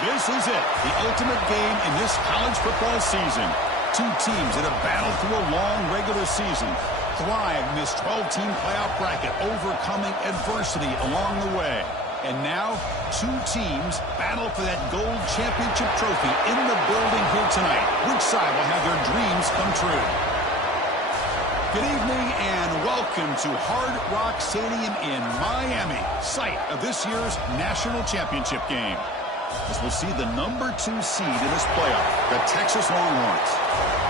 This is it, the ultimate game in this college football season. Two teams that have battled through a long regular season, thrived in this 12-team playoff bracket, overcoming adversity along the way. And now, two teams battle for that gold championship trophy in the building here tonight. Which side will have their dreams come true? Good evening and welcome to Hard Rock Stadium in Miami, site of this year's national championship game. As we'll see the #2 seed in this playoff, the Texas Longhorns,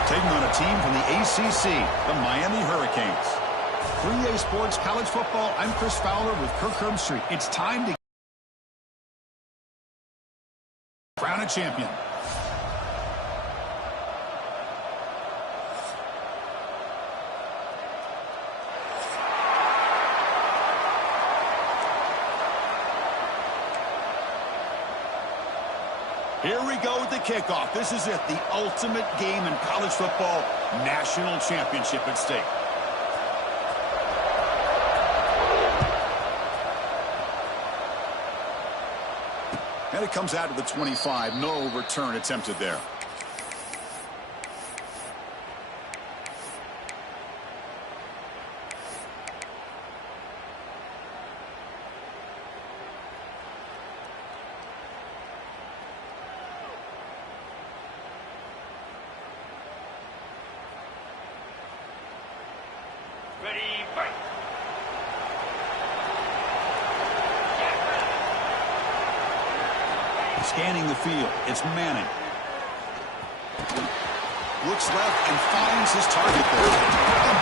taking on a team from the ACC, the Miami Hurricanes. 3A Sports College Football, I'm Chris Fowler with Kirk Herbstreit. It's time to crown a champion. Here we go with the kickoff. This is it, the ultimate game in college football, national championship at stake. And it comes out to the 25. No return attempted there. Scanning the field, it's Manning. Looks left and finds his target there.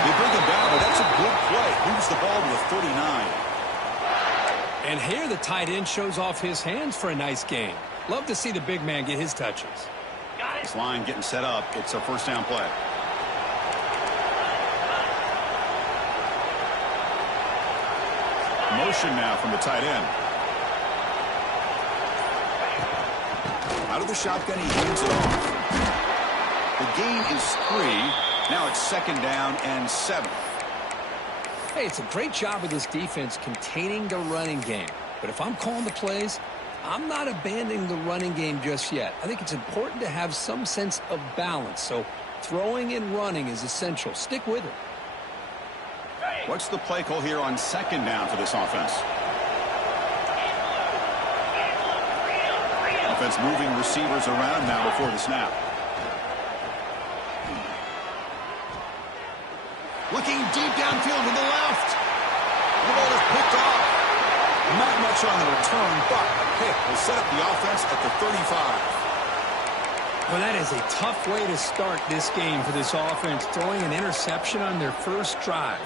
They bring him down, but that's a good play. Moves the ball to the 39. And here the tight end shows off his hands for a nice game. Love to see the big man get his touches. This line getting set up. It's a first down play. Motion now from the tight end. Out of the shotgun, he hands it off. The gain is 3. Now it's 2nd down and 7. Hey, it's a great job of this defense containing the running game. But if I'm calling the plays, I'm not abandoning the running game just yet. I think it's important to have some sense of balance. So throwing and running is essential. Stick with it. What's the play call here on 2nd down for this offense? Offense moving receivers around now before the snap. Looking deep downfield to the left. The ball is picked off. Not much on the return, but a pick will set up the offense at the 35. Well, that is a tough way to start this game for this offense, throwing an interception on their first drive.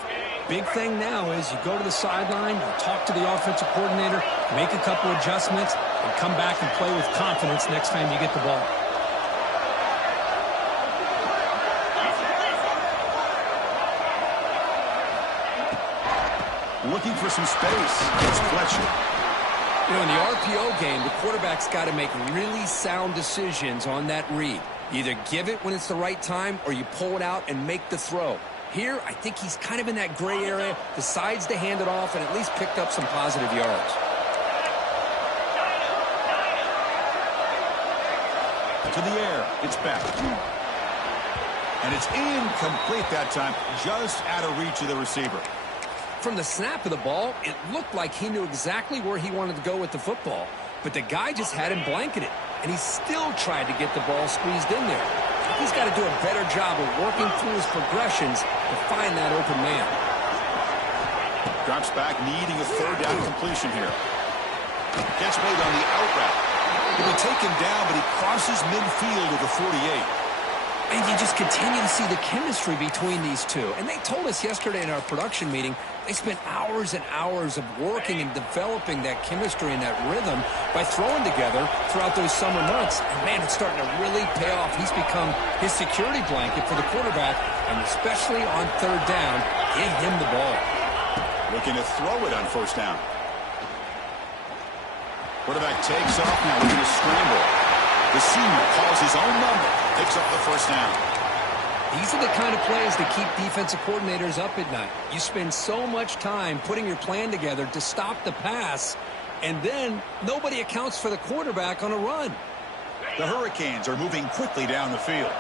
Big thing now is you go to the sideline, you talk to the offensive coordinator, make a couple adjustments, and come back and play with confidence next time you get the ball. Looking for some space. It's Fletcher. You know, in the RPO game, the quarterback's got to make really sound decisions on that read. Either give it when it's the right time or you pull it out and make the throw. Here, I think he's kind of in that gray area, decides to hand it off and at least picked up some positive yards. To the air, it's back. And it's incomplete that time, just out of reach of the receiver. From the snap of the ball, it looked like he knew exactly where he wanted to go with the football, but the guy just had him blanketed, and he still tried to get the ball squeezed in there. He's got to do a better job of working through his progressions to find that open man. Drops back, needing a 3rd down completion here. Catch made on the out route. He'll be taken down, but he crosses midfield to the 48. And you just continue to see the chemistry between these two. And they told us yesterday in our production meeting, they spent hours and hours of working and developing that chemistry and that rhythm by throwing together throughout those summer months. And, man, it's starting to really pay off. He's become his security blanket for the quarterback, and especially on 3rd down, give him the ball. Looking to throw it on 1st down. Quarterback takes off now, looking to scramble. The senior calls his own number, picks up the 1st down. These are the kind of plays that keep defensive coordinators up at night. You spend so much time putting your plan together to stop the pass, and then nobody accounts for the quarterback on a run. The Hurricanes are moving quickly down the field.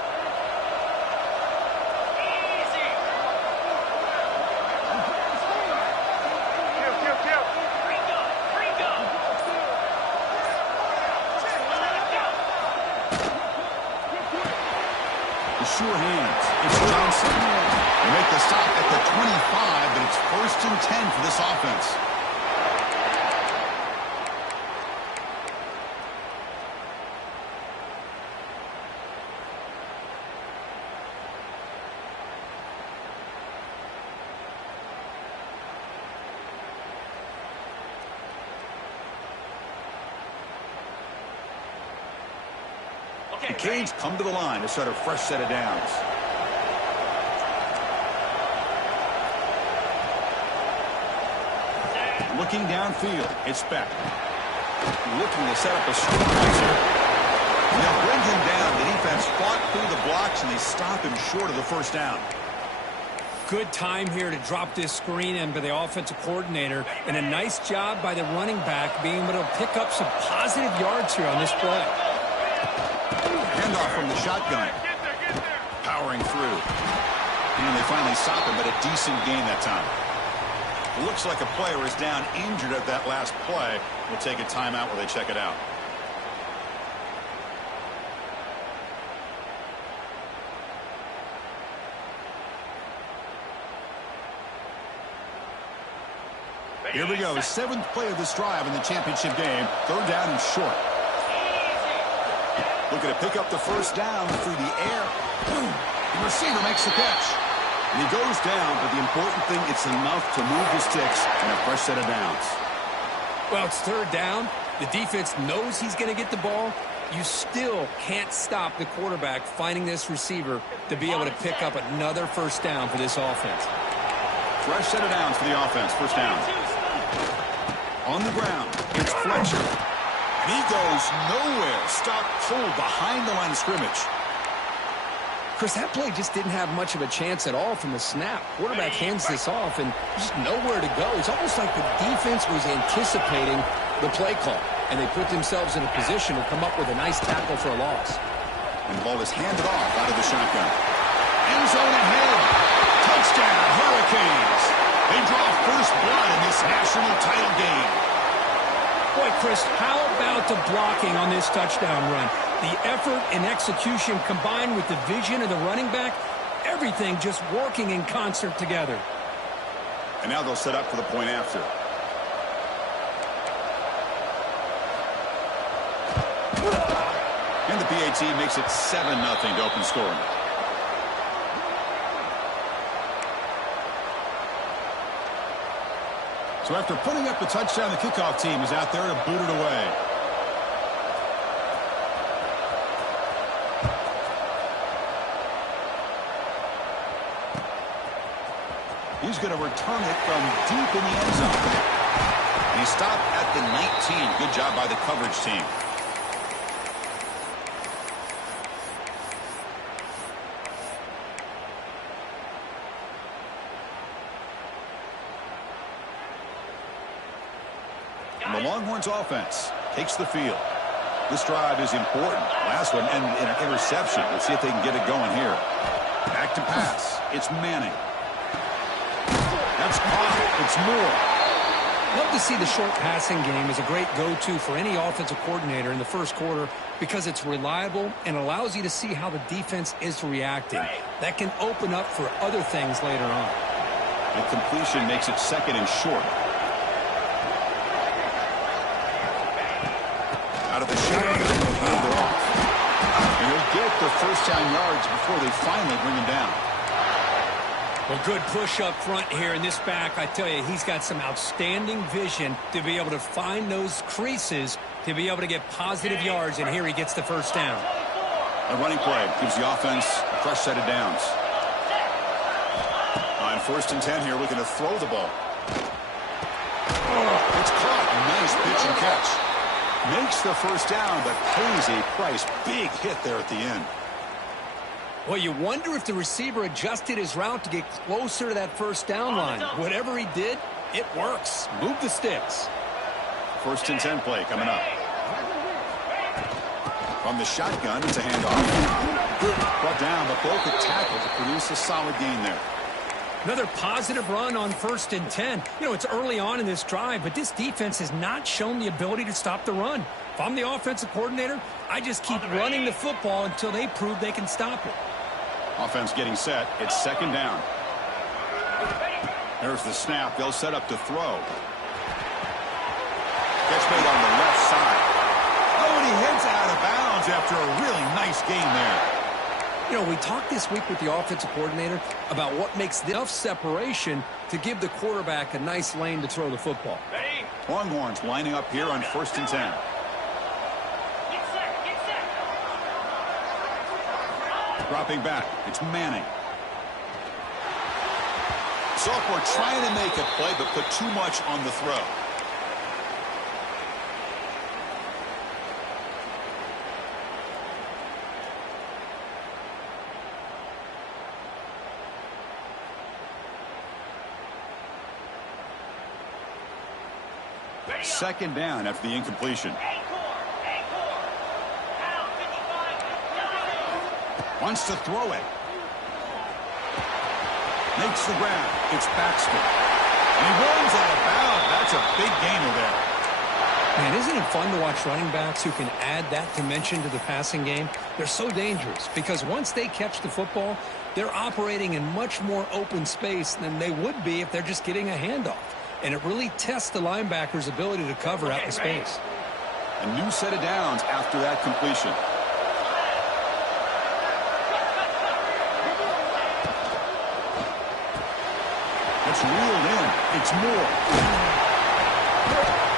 Sure hands. It's Johnson. They make the stop at the 25, but it's 1st and 10 for this offense. The Canes come to the line to start a fresh set of downs. Looking downfield, it's Beck. Looking to set up a screen. They'll bring him down. The defense fought through the blocks, and they stop him short of the 1st down. Good time here to drop this screen in by the offensive coordinator, and a nice job by the running back being able to pick up some positive yards here on this play. Handoff from the shotgun. Powering through. And they finally stop him, but a decent gain that time. It looks like a player is down injured at that last play. We'll take a timeout while they check it out. Here we go. 7th play of this drive in the championship game. 3rd down and short. Looking to pick up the 1st down through the air. The receiver makes the catch. And he goes down, but the important thing, it's enough to move the sticks and a fresh set of downs. Well, it's 3rd down. The defense knows he's going to get the ball. You still can't stop the quarterback finding this receiver to be able to pick up another 1st down for this offense. Fresh set of downs for the offense. 1st down. On the ground, it's Fletcher. And he goes nowhere. Stop pulled behind the line of scrimmage. Chris, that play just didn't have much of a chance at all from the snap. Quarterback hands this off and just nowhere to go. It's almost like the defense was anticipating the play call, and they put themselves in a position to come up with a nice tackle for a loss. And the ball is handed off out of the shotgun. End zone ahead. Touchdown, Hurricanes. They draw first blood in this national title game. Boy, Chris, how about the blocking on this touchdown run? The effort and execution combined with the vision of the running back, everything just working in concert together. And now they'll set up for the point after. And the PAT makes it 7-0 to open scoring. So after putting up the touchdown, the kickoff team is out there to boot it away. He's going to return it from deep in the end zone. And he stopped at the 19. Good job by the coverage team. And the Longhorns offense takes the field. This drive is important. Last one ended in an interception. Let's see if they can get it going here. Back to pass. It's Manning. That's caught. It's Moore. Love to see the short passing game as a great go-to for any offensive coordinator in the first quarter because it's reliable and allows you to see how the defense is reacting. That can open up for other things later on. The completion makes it 2nd and short. Out of the shotgun, he'll hand it off. And he'll get the 1st down yards before they finally bring him down. Well, good push up front here in this back. I tell you, he's got some outstanding vision to be able to find those creases to be able to get positive yards, and here he gets the 1st down. A running play gives the offense a fresh set of downs. On 1st and 10 here, looking to throw the ball. Oh, it's caught. Nice pitch and catch. Makes the 1st down, but pays a price. Big hit there at the end. Well, you wonder if the receiver adjusted his route to get closer to that 1st down line. Whatever he did, it works. Move the sticks. 1st and 10 play coming up. From the shotgun, it's a handoff. Brought down, but both the tackle to produce a solid gain there. Another positive run on 1st and 10. You know, it's early on in this drive, but this defense has not shown the ability to stop the run. If I'm the offensive coordinator, I just keep running the football until they prove they can stop it. Offense getting set. It's 2nd down. There's the snap. They'll set up to throw. Catch made on the left side. Oh, and he heads out of bounds after a really nice gain there. You know, we talked this week with the offensive coordinator about what makes enough separation to give the quarterback a nice lane to throw the football. Ready? Longhorns lining up here on 1st and 10. Get set, get set. Dropping back. It's Manning. Sophomore trying to make a play, but put too much on the throw. Ready up. 2nd down after the incompletion. Encore. Down 55. Wants to throw it. Makes the grab. It's Baxter. And he runs out of bounds. That's a big gainer there. Man, isn't it fun to watch running backs who can add that dimension to the passing game? They're so dangerous because once they catch the football, they're operating in much more open space than they would be if they're just getting a handoff. And it really tests the linebacker's ability to cover out the space. A new set of downs after that completion. It's reeled in. It's Moore.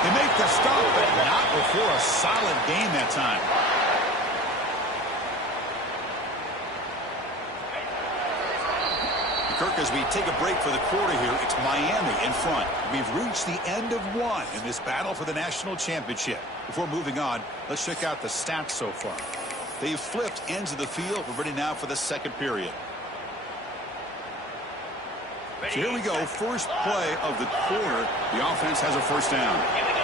They make the stop, but not before a solid gain that time. Kirk, as we take a break for the quarter here, it's Miami in front. We've reached the end of one in this battle for the national championship. Before moving on, let's check out the stats so far. They've flipped ends of the field. We're ready now for the 2nd period. So here we go. First play of the quarter. The offense has a 1st down. Here we go.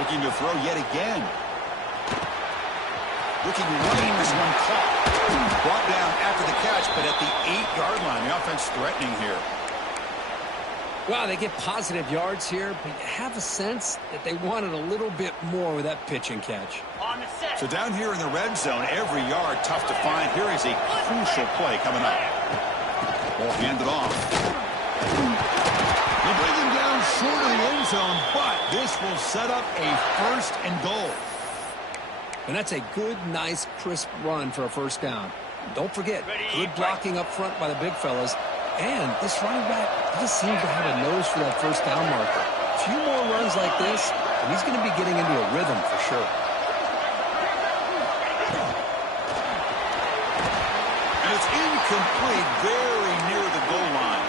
Looking to throw yet again. Looking running, this one caught. Brought down after the catch, but at the 8-yard line. The offense threatening here. Wow, they get positive yards here, but you have a sense that they wanted a little bit more with that pitch and catch. On the set. So down here in the red zone, every yard tough to find. Here is a crucial play coming up. Ball handed off. They bring him down short of the end zone, but this will set up a 1st and goal. And that's a good, nice, crisp run for a 1st down. Don't forget, good blocking up front by the big fellas. And this running back just seems to have a nose for that 1st down marker. A few more runs like this, and he's going to be getting into a rhythm for sure. And it's incomplete, very near the goal line.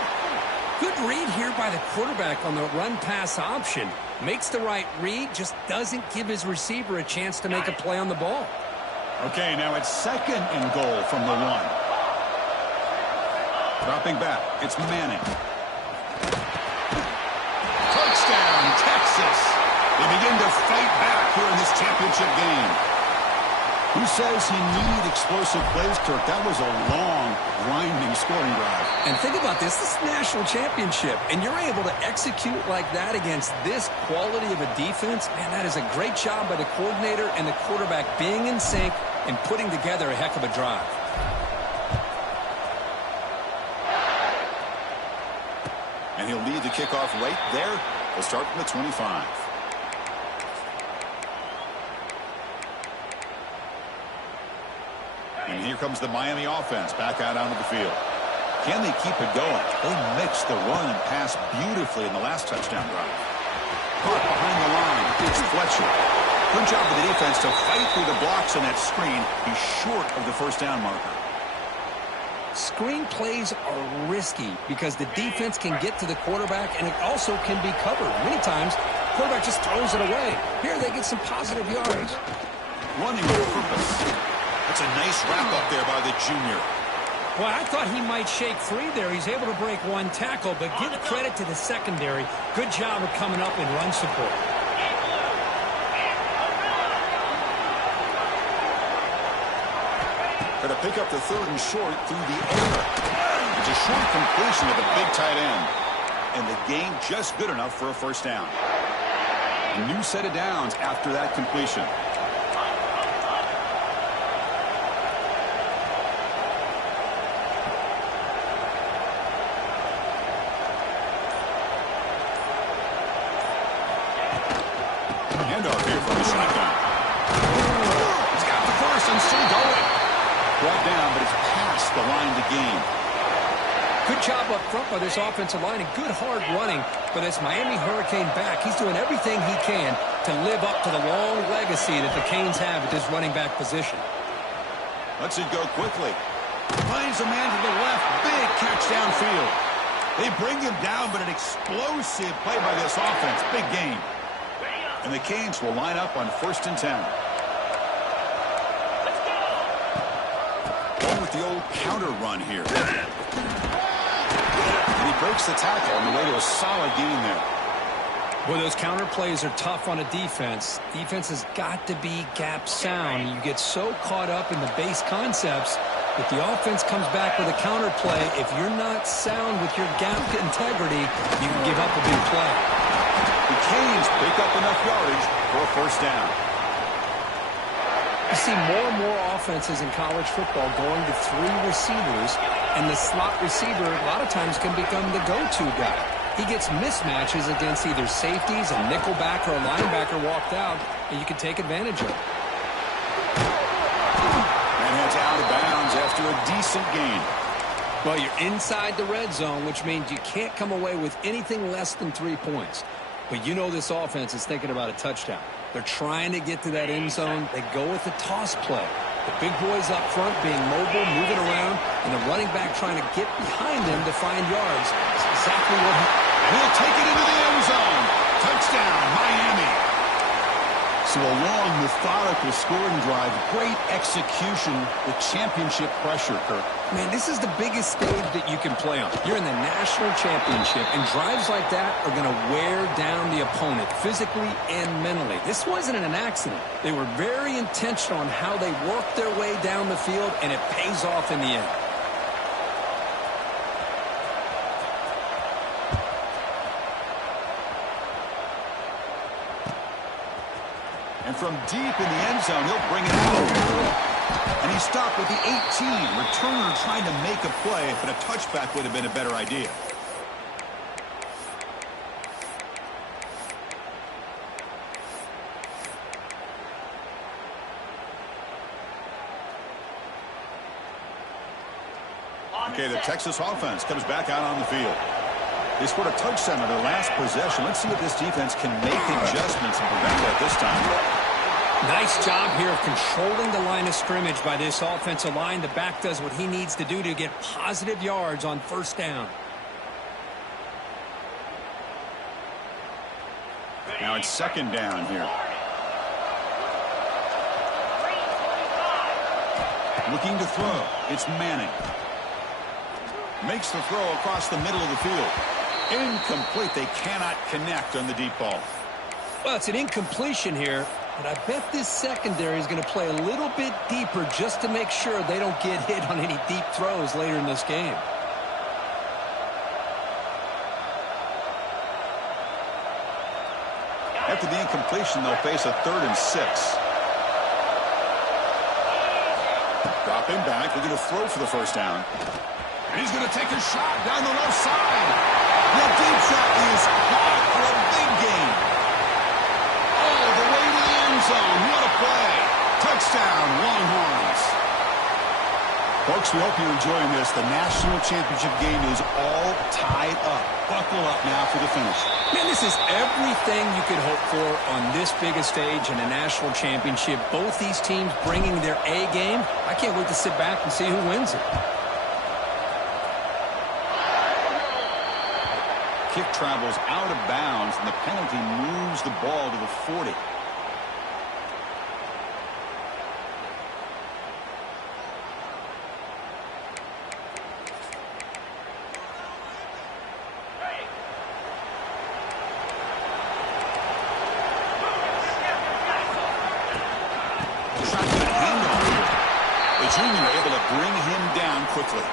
Good read here by the quarterback on the run-pass option. Makes the right read, just doesn't give his receiver a chance to make a play on the ball. Okay, now it's 2nd and goal from the 1. Dropping back, it's Manning. Touchdown, Texas. They begin to fight back here in this championship game. Who says he needed explosive plays, Kirk? That was a long, grinding scoring drive. And think about this. This is the national championship, and you're able to execute like that against this quality of a defense. Man, that is a great job by the coordinator and the quarterback being in sync and putting together a heck of a drive. And he'll lead the kickoff right there. We'll start from the 25. And here comes the Miami offense back out onto the field. Can they keep it going? They mixed the run and pass beautifully in the last touchdown drive. Caught behind the line. It's Fletcher. Good job of the defense to fight through the blocks on that screen. He's short of the 1st down marker. Screen plays are risky because the defense can get to the quarterback and it also can be covered. Many times, the quarterback just throws it away. Here they get some positive yards. Running with purpose. That's a nice wrap up there by the junior. Well, I thought he might shake free there. He's able to break one tackle, but give credit to the secondary. Good job of coming up in run support. Going to pick up the 3rd and short through the air. It's a short completion of the big tight end. And the game just good enough for a first down. A new set of downs after that completion. Handoff here from the shotgun. He's got the first and still going. Brought down, but it's past the line to gain. Good job up front by this offensive line and good hard running for this Miami Hurricane back. He's doing everything he can to live up to the long legacy that the Canes have at this running back position. Lets it go quickly. Finds a man to the left. Big catch downfield. They bring him down, but an explosive play by this offense. Big game. And the Canes will line up on 1st and 10. Going with the old counter run here. And he breaks the tackle on the way to a solid gain there. Well, those counter plays are tough on a defense. Defense has got to be gap sound. You get so caught up in the base concepts. If the offense comes back with a counter play, if you're not sound with your gap integrity, you can give up a big play. The Canes pick up enough yardage for a first down. You see more and more offenses in college football going to 3 receivers, and the slot receiver a lot of times can become the go-to guy. He gets mismatches against either safeties, a nickelback, or a linebacker walked out, and you can take advantage of it. And heads out of bounds after a decent gain. Well, you're inside the red zone, which means you can't come away with anything less than 3 points. But you know this offense is thinking about a touchdown. They're trying to get to that end zone. They go with the toss play. The big boys up front being mobile, moving around, and the running back trying to get behind them to find yards. That's exactly what and he'll take it into the end zone. Touchdown, Miami. So a long, methodical scoring drive. Great execution with championship pressure, Kirk. Man, this is the biggest stage that you can play on. You're in the national championship, and drives like that are going to wear down the opponent physically and mentally. This wasn't an accident. They were very intentional on how they worked their way down the field, and it pays off in the end. And from deep in the end zone, he'll bring it out. And he stopped with the 18. Returner trying to make a play, but a touchback would have been a better idea. Okay, the Texas offense comes back out on the field. They scored a touchdown on their last possession. Let's see if this defense can make adjustments and prevent that this time. Nice job here of controlling the line of scrimmage by this offensive line. The back does what he needs to do to get positive yards on first down. Now it's 2nd down here. Looking to throw. It's Manning. Makes the throw across the middle of the field. Incomplete. They cannot connect on the deep ball. Well, it's an incompletion here, but I bet this secondary is going to play a little bit deeper just to make sure they don't get hit on any deep throws later in this game. After the incompletion, they'll face a 3rd and 6. Dropping back, looking to throw for the first down. And he's going to take a shot down the left side. The deep shot is caught for a big gain. All the way to the end zone. What a play. Touchdown, Longhorns. Folks, we hope you're enjoying this. The national championship game is all tied up. Buckle up now for the finish. Man, this is everything you could hope for on this biggest stage in a national championship. Both these teams bringing their A game. I can't wait to sit back and see who wins it. Kick travels out of bounds, and the penalty moves the ball to the 40. team are able to bring him down quickly.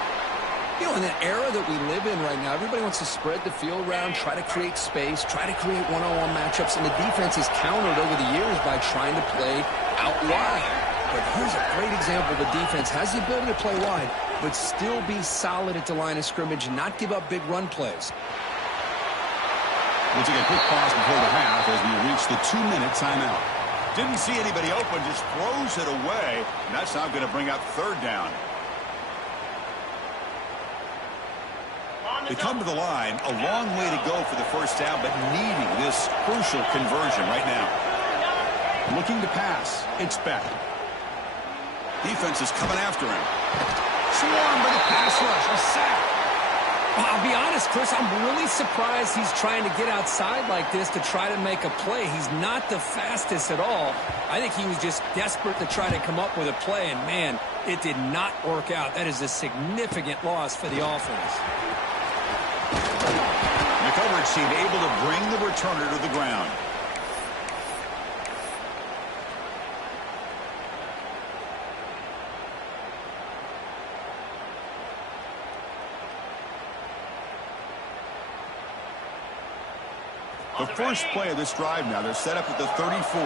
You know, in the era that we live in right now, everybody wants to spread the field around, try to create space, try to create one-on-one matchups, and the defense has countered over the years by trying to play out wide. But here's a great example. The defense has the ability to play wide, but still be solid at the line of scrimmage and not give up big run plays. We'll take a quick pause before the half as we reach the 2-minute timeout. Didn't see anybody open, just throws it away, and that's not going to bring up third down. They come to the line, a long way to go for the first down, but needing this crucial conversion right now. Looking to pass. It's Beck. Defense is coming after him. Swarmed by the pass rush. A sack. Well, I'll be honest, Chris, I'm really surprised he's trying to get outside like this to try to make a play. He's not the fastest at all. I think he was just desperate to try to come up with a play, and, man, it did not work out. That is a significant loss for the offense. The coverage team able to bring the returner to the ground. The first play of this drive now, they're set up at the 34.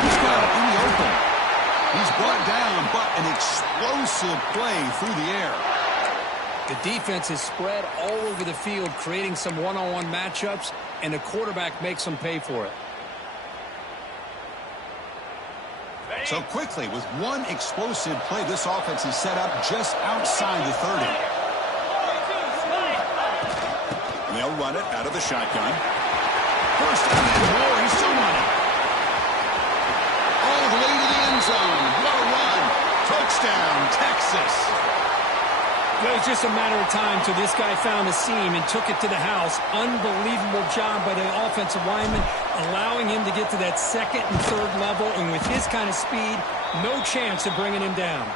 He's got it in the open. He's brought down, but an explosive play through the air. The defense is spread all over the field, creating some one-on-one matchups, and the quarterback makes them pay for it. So quickly, with one explosive play, this offense is set up just outside the 30. And they'll run it out of the shotgun. First down and more. He's still running. All the way to the end zone. What a run. Touchdown, Texas. It was just a matter of time till this guy found a seam and took it to the house. Unbelievable job by the offensive lineman, allowing him to get to that second and third level, and with his kind of speed, no chance of bringing him down.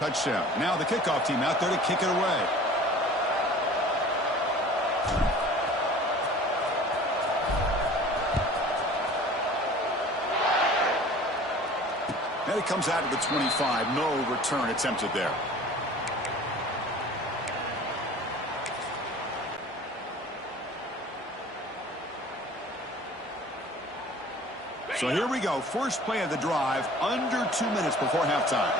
Touchdown. Now the kickoff team out there to kick it away. And it comes out of the 25. No return attempted there. So here we go. First play of the drive, under 2 minutes before halftime.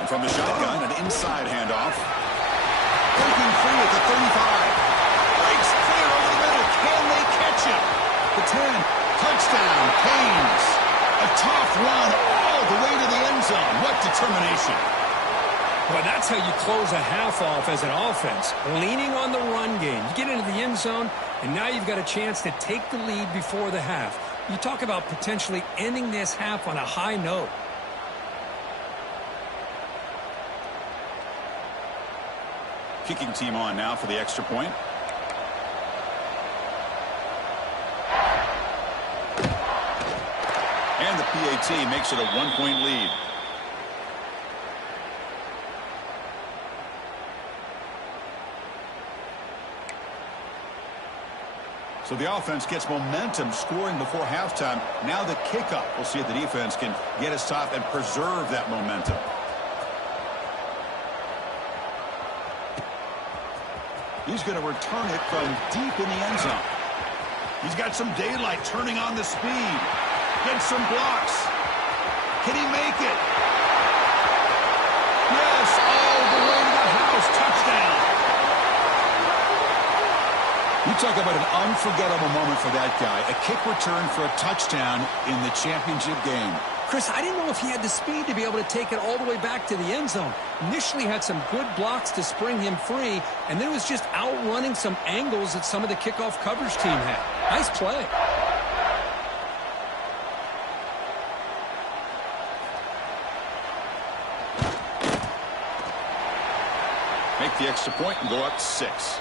And from the shotgun, an inside handoff. Breaking free at the 35. Breaks clear over the middle. Can they catch him? The 10. Touchdown. Canes. A tough run all the way to the end zone. What determination. Well, that's how you close a half off as an offense, leaning on the run game. You get into the end zone, and now you've got a chance to take the lead before the half. You talk about potentially ending this half on a high note. Kicking team on now for the extra point. And the PAT makes it a 1-point lead. So the offense gets momentum scoring before halftime. Now the kickoff. We'll see if the defense can get us top and preserve that momentum. He's going to return it from deep in the end zone. He's got some daylight turning on the speed. Gets some blocks. Can he make it? Yes, all the way to the house. Touchdown. You talk about an unforgettable moment for that guy. A kick return for a touchdown in the championship game. Chris, I didn't know if he had the speed to be able to take it all the way back to the end zone. Initially had some good blocks to spring him free, and then it was just outrunning some angles that some of the kickoff coverage team had. Nice play. Make the extra point and go up 6.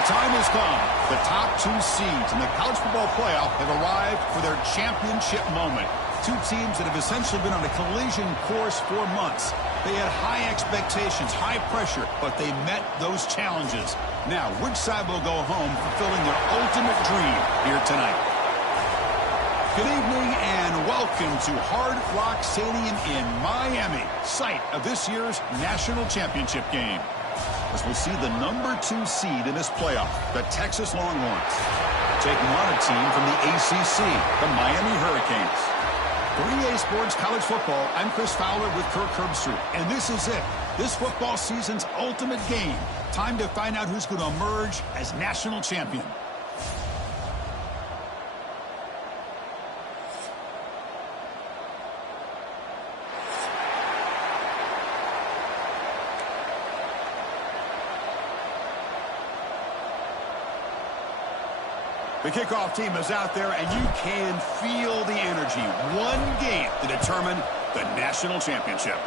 The time has come. The top two seeds in the college football playoff have arrived for their championship moment. Two teams that have essentially been on a collision course for months. They had high expectations, high pressure, but they met those challenges. Now, which side will go home fulfilling their ultimate dream here tonight? Good evening and welcome to Hard Rock Stadium in Miami, site of this year's national championship game. As we'll see the number 2 seed in this playoff, the Texas Longhorns, taking on a team from the ACC, the Miami Hurricanes. 3A Sports College Football, I'm Chris Fowler with Kirk Herbstreit, and this is it. This football season's ultimate game. Time to find out who's going to emerge as national champion. The kickoff team is out there, and you can feel the energy. One game to determine the national championship.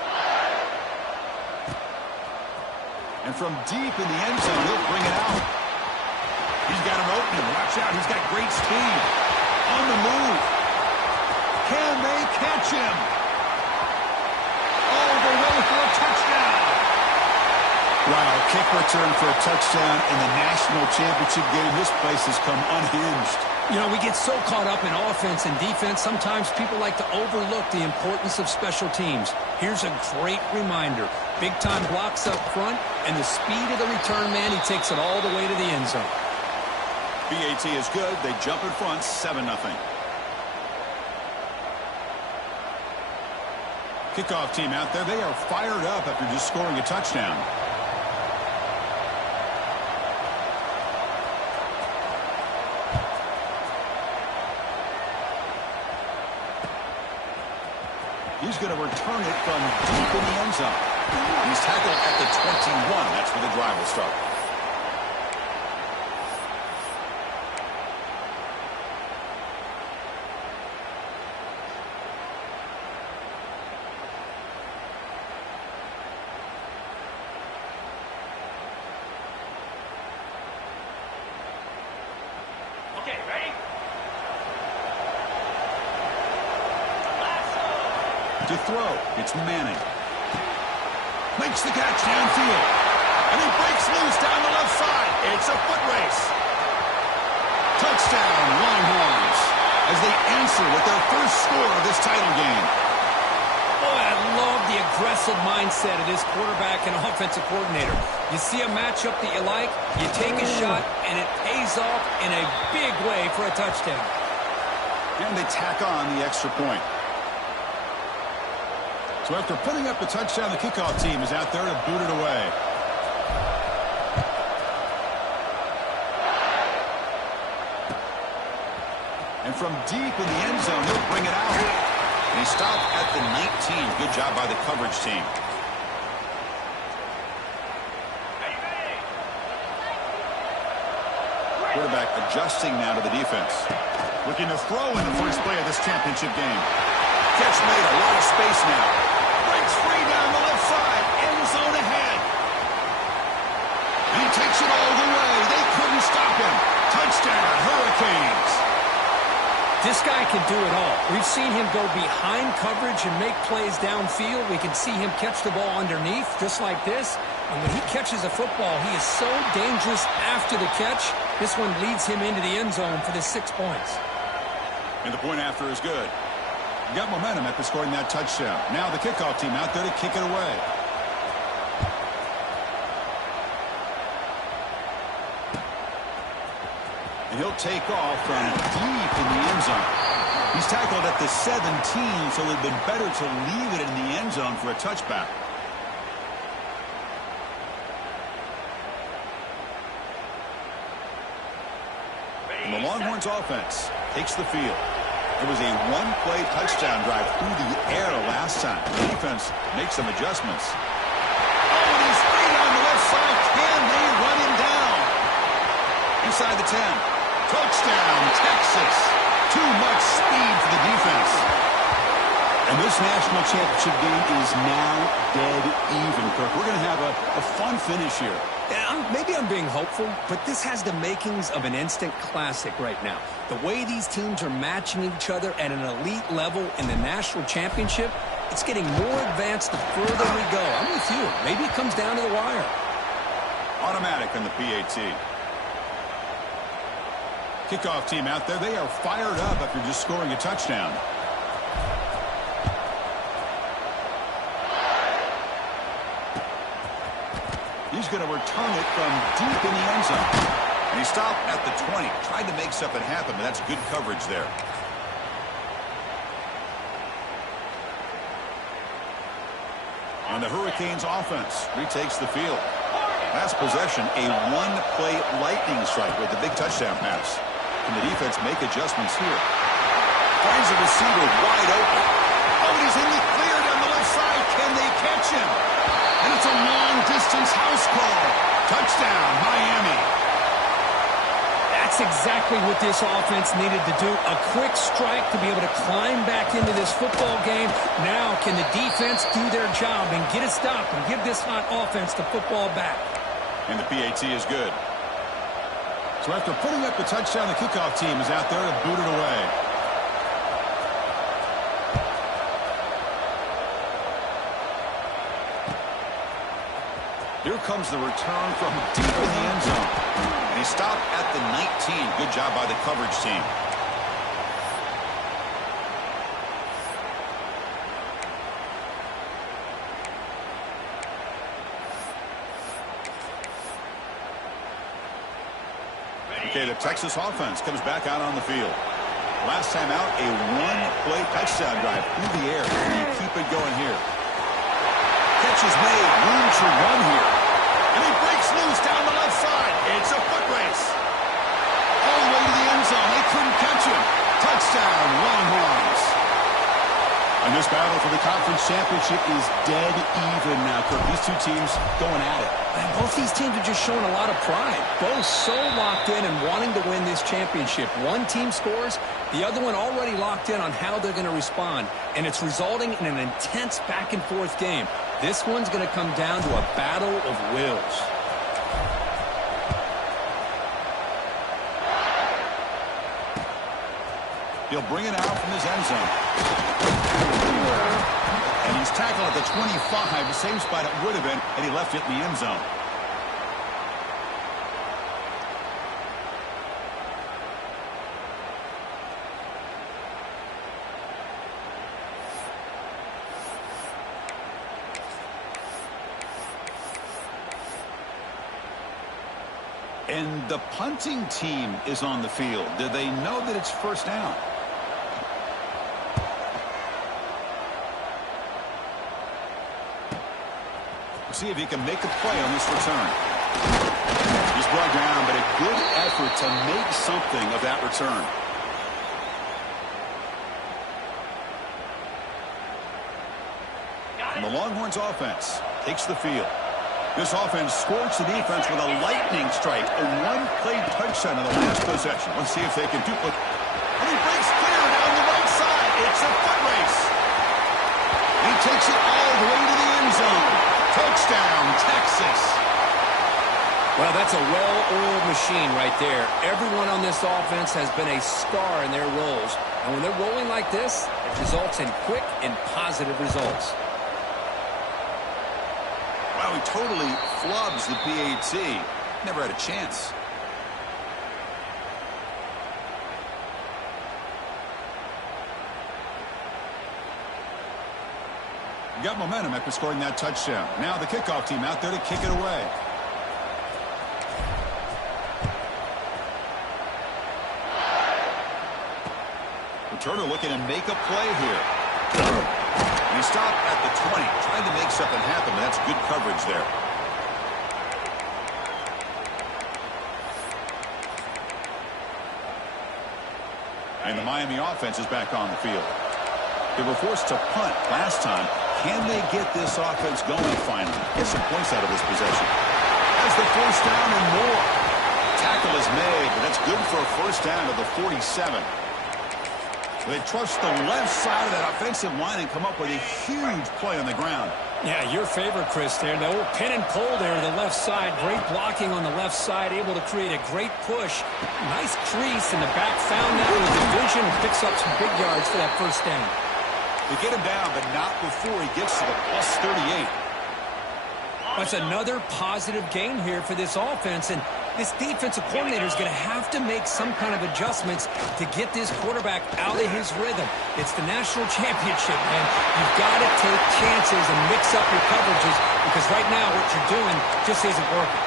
And from deep in the end zone, he'll bring it out. He's got an opening. Watch out. He's got great speed. On the move. Can they catch him? All the way for a touchdown. Wow, kick return for a touchdown in the national championship game. This place has come unhinged. You know, we get so caught up in offense and defense, sometimes people like to overlook the importance of special teams. Here's a great reminder. Big-time blocks up front, and the speed of the return man, he takes it all the way to the end zone. BAT is good. They jump in front, 7-0. Kickoff team out there, they are fired up after just scoring a touchdown. He's going to return it from deep in the end zone. He's tackled at the 21. That's where the drive will start. Okay, ready? To throw, it's Manning. Makes the catch downfield. And he breaks loose down the left side. It's a foot race. Touchdown, Longhorns, as they answer with their first score of this title game. Boy, I love the aggressive mindset of this quarterback and offensive coordinator. You see a matchup that you like, you take a shot, and it pays off in a big way for a touchdown. And they tack on the extra point. So after putting up the touchdown, the kickoff team is out there to boot it away. And from deep in the end zone, he'll bring it out. And he stopped at the 19. Good job by the coverage team. Quarterback adjusting now to the defense. Looking to throw in the first play of this championship game. Catch made, a lot of space now. Breaks free down the left side. End zone ahead. And he takes it all the way. They couldn't stop him. Touchdown, Hurricanes. This guy can do it all. We've seen him go behind coverage and make plays downfield. We can see him catch the ball underneath, just like this. And when he catches a football, he is so dangerous after the catch. This one leads him into the end zone for the 6 points. And the point after is good. Got momentum after scoring that touchdown. Now the kickoff team out there to kick it away. And he'll take off from deep in the end zone. He's tackled at the 17, so it would have been better to leave it in the end zone for a touchback. And the Longhorns offense takes the field. It was a one-play touchdown drive through the air last time. The defense makes some adjustments. Oh, and he's free on the left side. Can they run him down? Inside the 10. Touchdown, Texas. Too much speed for the defense. And this national championship game is now dead even, Kirk. We're going to have a fun finish here. And I'm maybe I'm being hopeful, but this has the makings of an instant classic right now. The way these teams are matching each other at an elite level in the national championship, it's getting more advanced the further we go. I'm with you. Maybe it comes down to the wire. Automatic on the PAT. Kickoff team out there. They are fired up after just scoring a touchdown. He's going to return it from deep in the end zone. And he stopped at the 20. Tried to make something happen, but that's good coverage there. And the Hurricanes offense retakes the field. Last possession, a one-play lightning strike with the big touchdown pass. Can the defense make adjustments here? Finds a receiver wide open. Oh, he's in the clear down the left side. Can they catch him? And it's a long-distance house call. Touchdown, Miami. That's exactly what this offense needed to do. A quick strike to be able to climb back into this football game. Now can the defense do their job and get a stop and give this hot offense the football back? And the PAT is good. So after putting up the touchdown, the kickoff team is out there to boot it away. Here comes the return from deep in the end zone. And he stopped at the 19. Good job by the coverage team. Okay, the Texas offense comes back out on the field. Last time out, a one-play touchdown drive through the air. Can you keep it going here? Catch is made. Room to run here. And he breaks loose down the left side. It's a foot race. All the way to the end zone. They couldn't catch him. Touchdown, Longhorns. And this battle for the conference championship is dead even now, Kirk. These two teams going at it. And both these teams are just showing a lot of pride. Both so locked in and wanting to win this championship. One team scores, the other one already locked in on how they're going to respond. And it's resulting in an intense back-and-forth game. This one's going to come down to a battle of wills. He'll bring it out from his end zone. And he's tackled at the 25, the same spot it would have been, and he left it in the end zone. And the punting team is on the field. Do they know that it's first down? See if he can make a play on this return. He's brought down, but a good effort to make something of that return. And the Longhorns offense takes the field. This offense scorched the defense with a lightning strike, a one-play touchdown in the last possession. Let's see if they can duplicate. And he breaks clear down the right side. It's a foot race. He takes it all the way to the end zone. Touchdown, Texas. Well, that's a well-oiled machine right there. Everyone on this offense has been a star in their roles. And when they're rolling like this, it results in quick and positive results. Wow, he totally flubs the PAT. Never had a chance. Got momentum after scoring that touchdown. Now the kickoff team out there to kick it away. Returner looking to make a play here. And he stopped at the 20, trying to make something happen, but that's good coverage there. And the Miami offense is back on the field. They were forced to punt last time. Can they get this offense going finally? Get some points out of this possession. Has the first down and more. Tackle is made, but that's good for a first down to the 47. They trust the left side of that offensive line and come up with a huge play on the ground. Yeah, your favorite, Chris, there. The old pin and pull there to the left side. Great blocking on the left side, able to create a great push. Nice crease in the back. Found that with the vision and picks up some big yards for that first down. They get him down, but not before he gets to the plus 38. That's another positive gain here for this offense, and this defensive coordinator is going to have to make some kind of adjustments to get this quarterback out of his rhythm. It's the national championship, man. You've got to take chances and mix up your coverages because right now what you're doing just isn't working.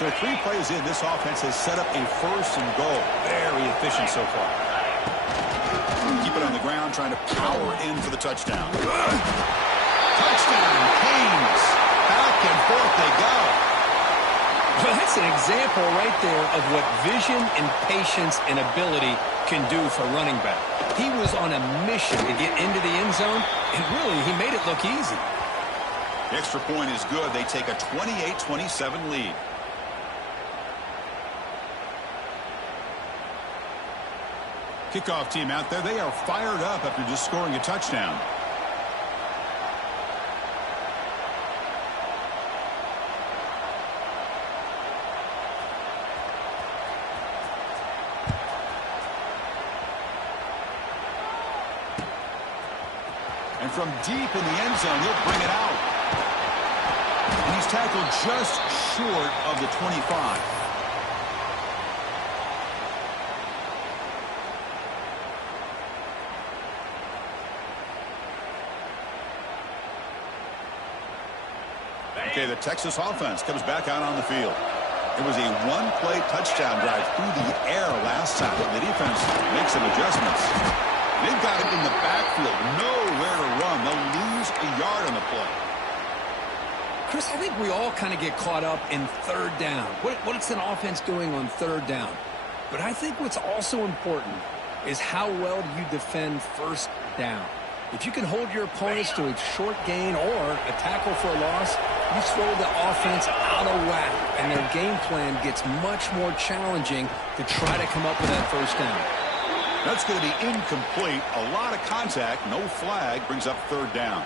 So 3 plays in, this offense has set up a first and goal. Very efficient so far. Keep it on the ground, trying to power in for the touchdown. Touchdown, Kings. Back and forth they go. Well, that's an example right there of what vision and patience and ability can do for running back. He was on a mission to get into the end zone, and really, he made it look easy. The extra point is good. They take a 28-27 lead. Kickoff team out there. They are fired up after just scoring a touchdown. And from deep in the end zone, he'll bring it out. And he's tackled just short of the 25. Okay, the Texas offense comes back out on the field. It was a one-play touchdown drive through the air last time. The defense makes some adjustments. They've got it in the backfield. Nowhere to run. They'll lose a yard on the play. Chris, I think we all kind of get caught up in third down. What's an offense doing on third down? But I think what's also important is how well do you defend first down. If you can hold your opponents to a short gain or a tackle for a loss, you throw the offense out of whack, and their game plan gets much more challenging to try to come up with that first down. That's going to be incomplete. A lot of contact. No flag. Brings up third down.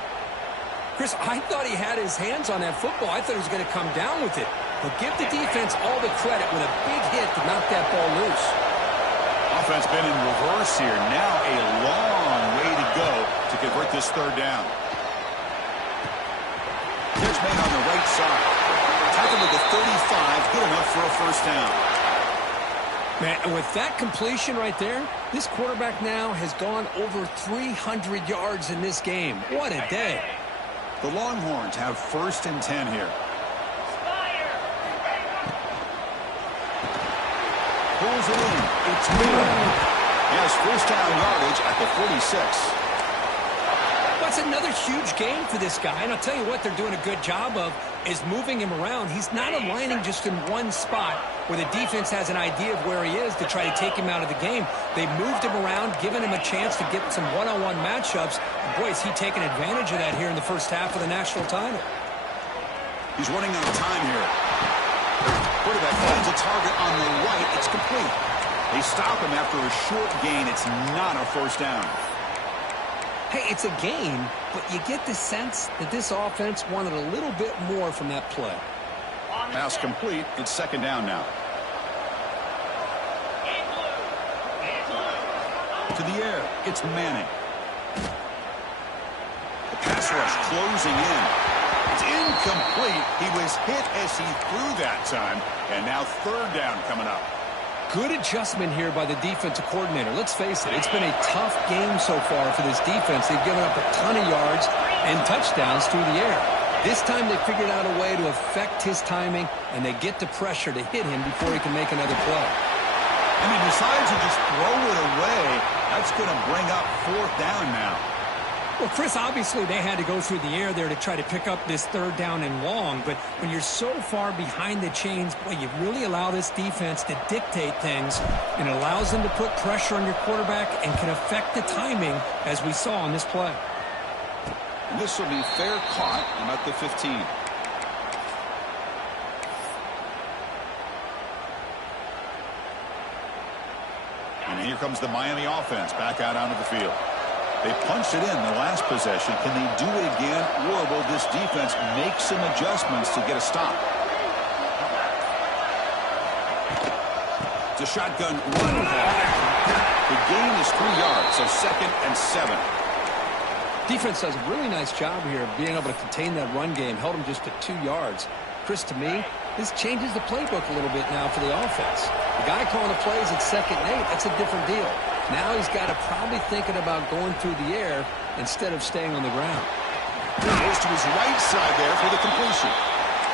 Chris, I thought he had his hands on that football. I thought he was going to come down with it. But give the defense all the credit with a big hit to knock that ball loose. Offense been in reverse here. Now a long way to go to convert this third down. Catch made on the right side. Tackled at the 35. Good enough for a first down. Man, and with that completion right there, this quarterback now has gone over 300 yards in this game. What a day. The Longhorns have first and 10 here. Pulls it in. It's good. He has first down yardage at the 46. That's another huge game for this guy. And I'll tell you what they're doing a good job of is moving him around. He's not aligning just in one spot where the defense has an idea of where he is to try to take him out of the game. They moved him around, given him a chance to get some one-on-one matchups. And boy, is he taking advantage of that here in the first half of the national title. He's running out of time here. Quarterback finds a target on the right. It's complete. They stop him after a short gain. It's not a first down. Hey, it's a gain, but you get the sense that this offense wanted a little bit more from that play. Pass complete. It's second down now. To the air. It's Manning. The pass rush closing in. It's incomplete. He was hit as he threw that time. And now third down coming up. Good adjustment here by the defensive coordinator. Let's face it, it's been a tough game so far for this defense. They've given up a ton of yards and touchdowns through the air. This time they figured out a way to affect his timing, and they get the pressure to hit him before he can make another play. And he decides to just throw it away. That's going to bring up fourth down now. Well, Chris, obviously they had to go through the air there to try to pick up this third down and long, but when you're so far behind the chains, boy, you really allow this defense to dictate things, and it allows them to put pressure on your quarterback and can affect the timing, as we saw on this play. And this will be fair caught about the 15. And here comes the Miami offense back out onto the field. They punched it in the last possession. Can they do it again, or will this defense make some adjustments to get a stop? It's a shotgun run call. The gain is 3 yards, so 2nd and 7. Defense does a really nice job here of being able to contain that run game. Held them just to 2 yards. Chris, to me, this changes the playbook a little bit now for the offense. The guy calling the plays at 2nd and 8, that's a different deal. Now he's got to probably thinking about going through the air instead of staying on the ground. He goes to his right side there for the completion.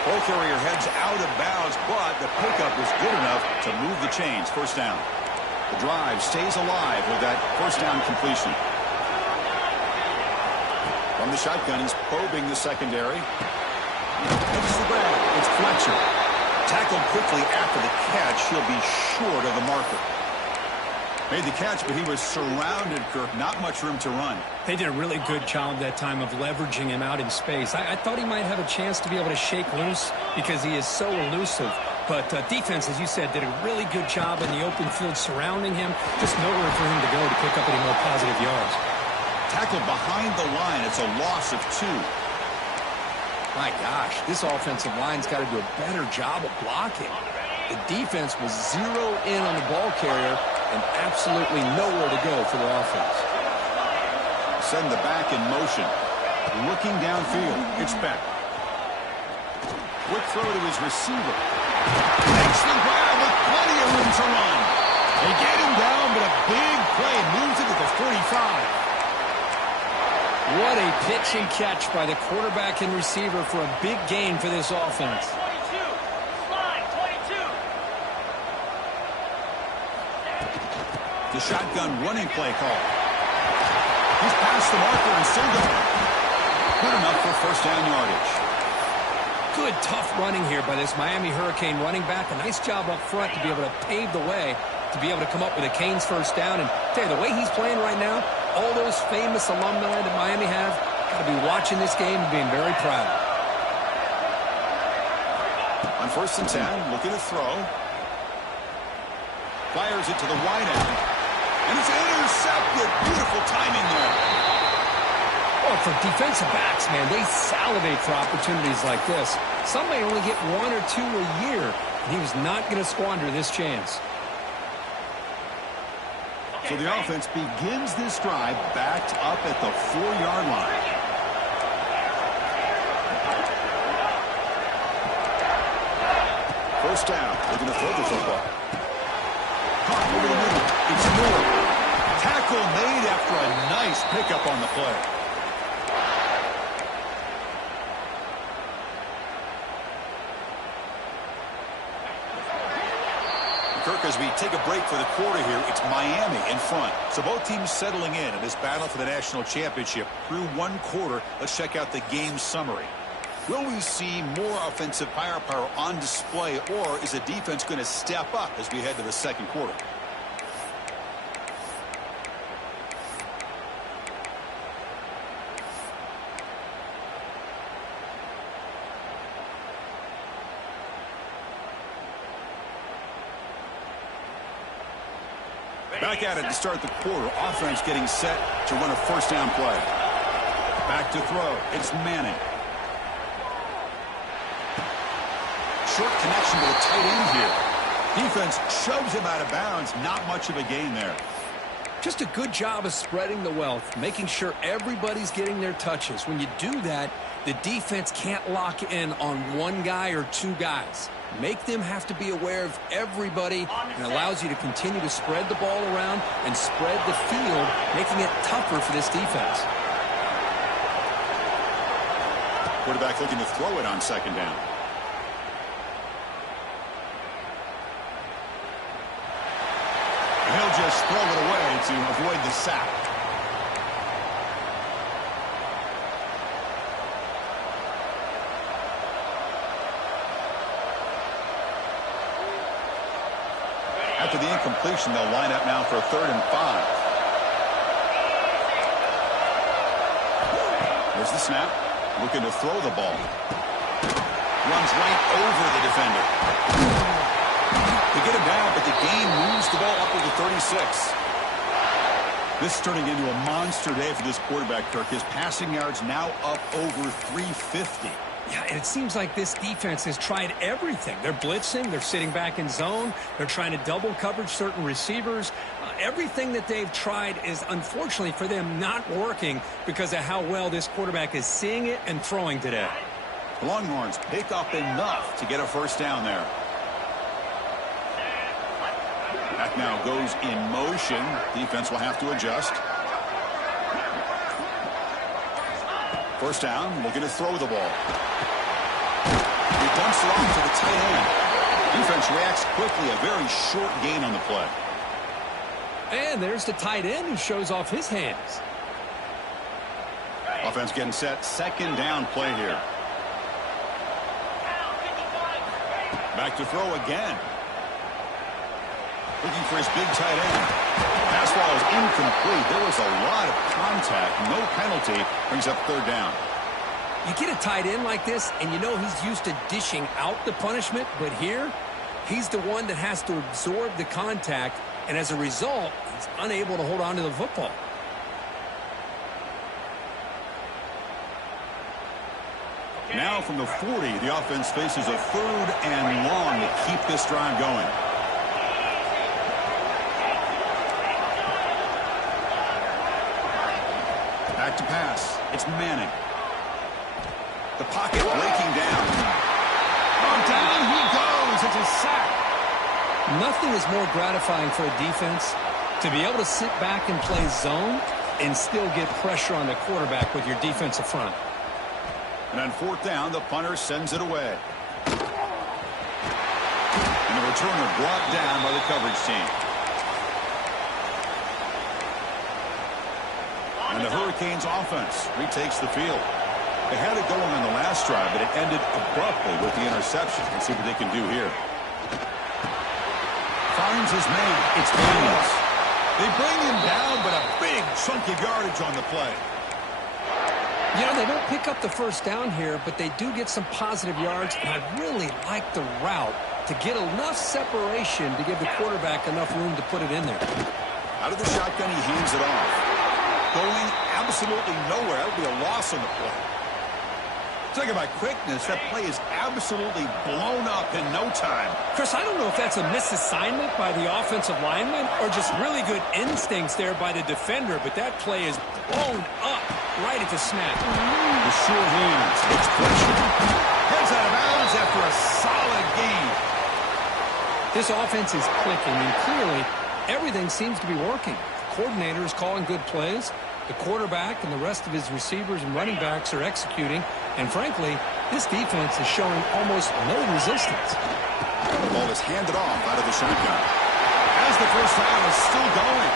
Ball carrier heads out of bounds, but the pickup was good enough to move the chains. First down. The drive stays alive with that first down completion. From the shotgun, he's probing the secondary. Looks the grab. It's Fletcher. Tackled quickly after the catch. He'll be short of the marker. Made the catch, but he was surrounded, Kirk. Not much room to run. They did a really good job that time of leveraging him out in space. I thought he might have a chance to be able to shake loose because he is so elusive. But defense, as you said, did a really good job in the open field surrounding him. Just nowhere for him to go to pick up any more positive yards. Tackled behind the line. It's a loss of 2. My gosh, this offensive line's got to do a better job of blocking. The defense was zeroed in on the ball carrier and absolutely nowhere to go for the offense. Send the back in motion. Looking downfield. It's back. Quick throw to his receiver. Makes the grab with plenty of room to run. They get him down, but a big play moves it to the 45. What a pitch and catch by the quarterback and receiver for a big gain for this offense. 22. Slide, 22. The shotgun running play call. He's past the marker and still going. Good enough for first down yardage. Good, tough running here by this Miami Hurricane running back. A nice job up front to be able to pave the way, to be able to come up with a Canes first down. And tell you, the way he's playing right now, all those famous alumni that Miami have got to be watching this game and being very proud. On 1st and 10, looking to throw. Fires it to the wide end. And it's intercepted. Beautiful timing there. Oh, for defensive backs, man, they salivate for opportunities like this. Some may only get 1 or 2 a year, and he was not going to squander this chance. So the offense begins this drive backed up at the 4-yard line. First down. Looking to throw the football. Caught over the middle. It's Moore. Tackle made after a nice pickup on the play. Kirk, as we take a break for the quarter here, it's Miami in front. So both teams settling in this battle for the national championship through 1 quarter. Let's check out the game summary. Will we see more offensive firepower on display, or is the defense going to step up as we head to the 2nd quarter? Back at it to start the quarter. Offense getting set to run a first down play. Back to throw. It's Manning. Short connection to the tight end here. Defense shoves him out of bounds. Not much of a gain there. Just a good job of spreading the wealth, making sure everybody's getting their touches. When you do that, the defense can't lock in on 1 guy or 2 guys. Make them have to be aware of everybody, and allows you to continue to spread the ball around and spread the field, making it tougher for this defense. Quarterback looking to throw it on 2nd down. He'll just throw it away to avoid the sack. After the incompletion, they'll line up now for a 3rd and 5. There's the snap. Looking to throw the ball. Runs right over the defender. to get him down, but the gain moves the ball up to the 36. This is turning into a monster day for this quarterback, Kirk. His passing yards now up over 350. Yeah, and it seems like this defense has tried everything. They're blitzing. They're sitting back in zone. They're trying to double coverage certain receivers. Everything that they've tried is, unfortunately for them, not working because of how well this quarterback is seeing it and throwing today. The Longhorns pick up enough to get a first down there. That now goes in motion. Defense will have to adjust. First down, looking to throw the ball. He dumps it off to the tight end. Defense reacts quickly, a very short gain on the play. And there's the tight end who shows off his hands. Offense getting set, second down play here. Back to throw again. Looking for his big tight end. Pass ball is incomplete. There was a lot of contact. No penalty. Brings up third down. You get a tight end like this, and you know he's used to dishing out the punishment, but here, he's the one that has to absorb the contact, and as a result, he's unable to hold on to the football. Now from the 40, the offense faces a third and long to keep this drive going. Back to pass. It's Manning. The pocket breaking down. Oh, down he goes. It's a sack. Nothing is more gratifying for a defense to be able to sit back and play zone and still get pressure on the quarterback with your defensive front. And on fourth down, the punter sends it away. And the returner brought down by the coverage team. And the Hurricanes offense retakes the field. They had it going on the last drive, but it ended abruptly with the interception. Let's see what they can do here. Finds his man. It's Daniels. They bring him down, but a big chunk of yardage on the play. You know, they don't pick up the first down here, but they do get some positive yards, and I really like the route to get enough separation to give the quarterback enough room to put it in there. Out of the shotgun, he hands it off. Going absolutely nowhere. That would be a loss on the play. Talking about quickness, that play is absolutely blown up in no time. Chris, I don't know if that's a misassignment by the offensive lineman or just really good instincts there by the defender, but that play is blown up right at the snap. The sure hands. It's pressure. Heads out of bounds after a solid game. This offense is clicking, and clearly everything seems to be working. The coordinator is calling good plays. The quarterback and the rest of his receivers and running backs are executing. And frankly, this defense is showing almost no resistance. The ball is handed off out of the shotgun. As the first down is still going.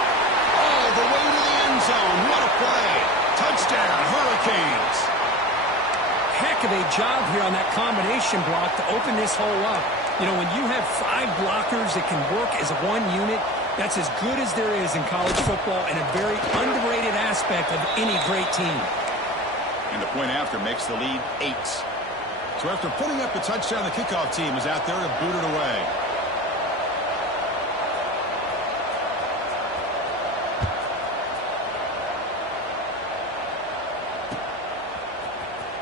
All the way to the end zone. What a play. Touchdown, Hurricanes. Heck of a job here on that combination block to open this hole up. You know, when you have 5 blockers that can work as one unit, that's as good as there is in college football and a very underrated aspect of any great team. And the point after makes the lead 8. So after putting up a touchdown, the kickoff team is out there to boot it away.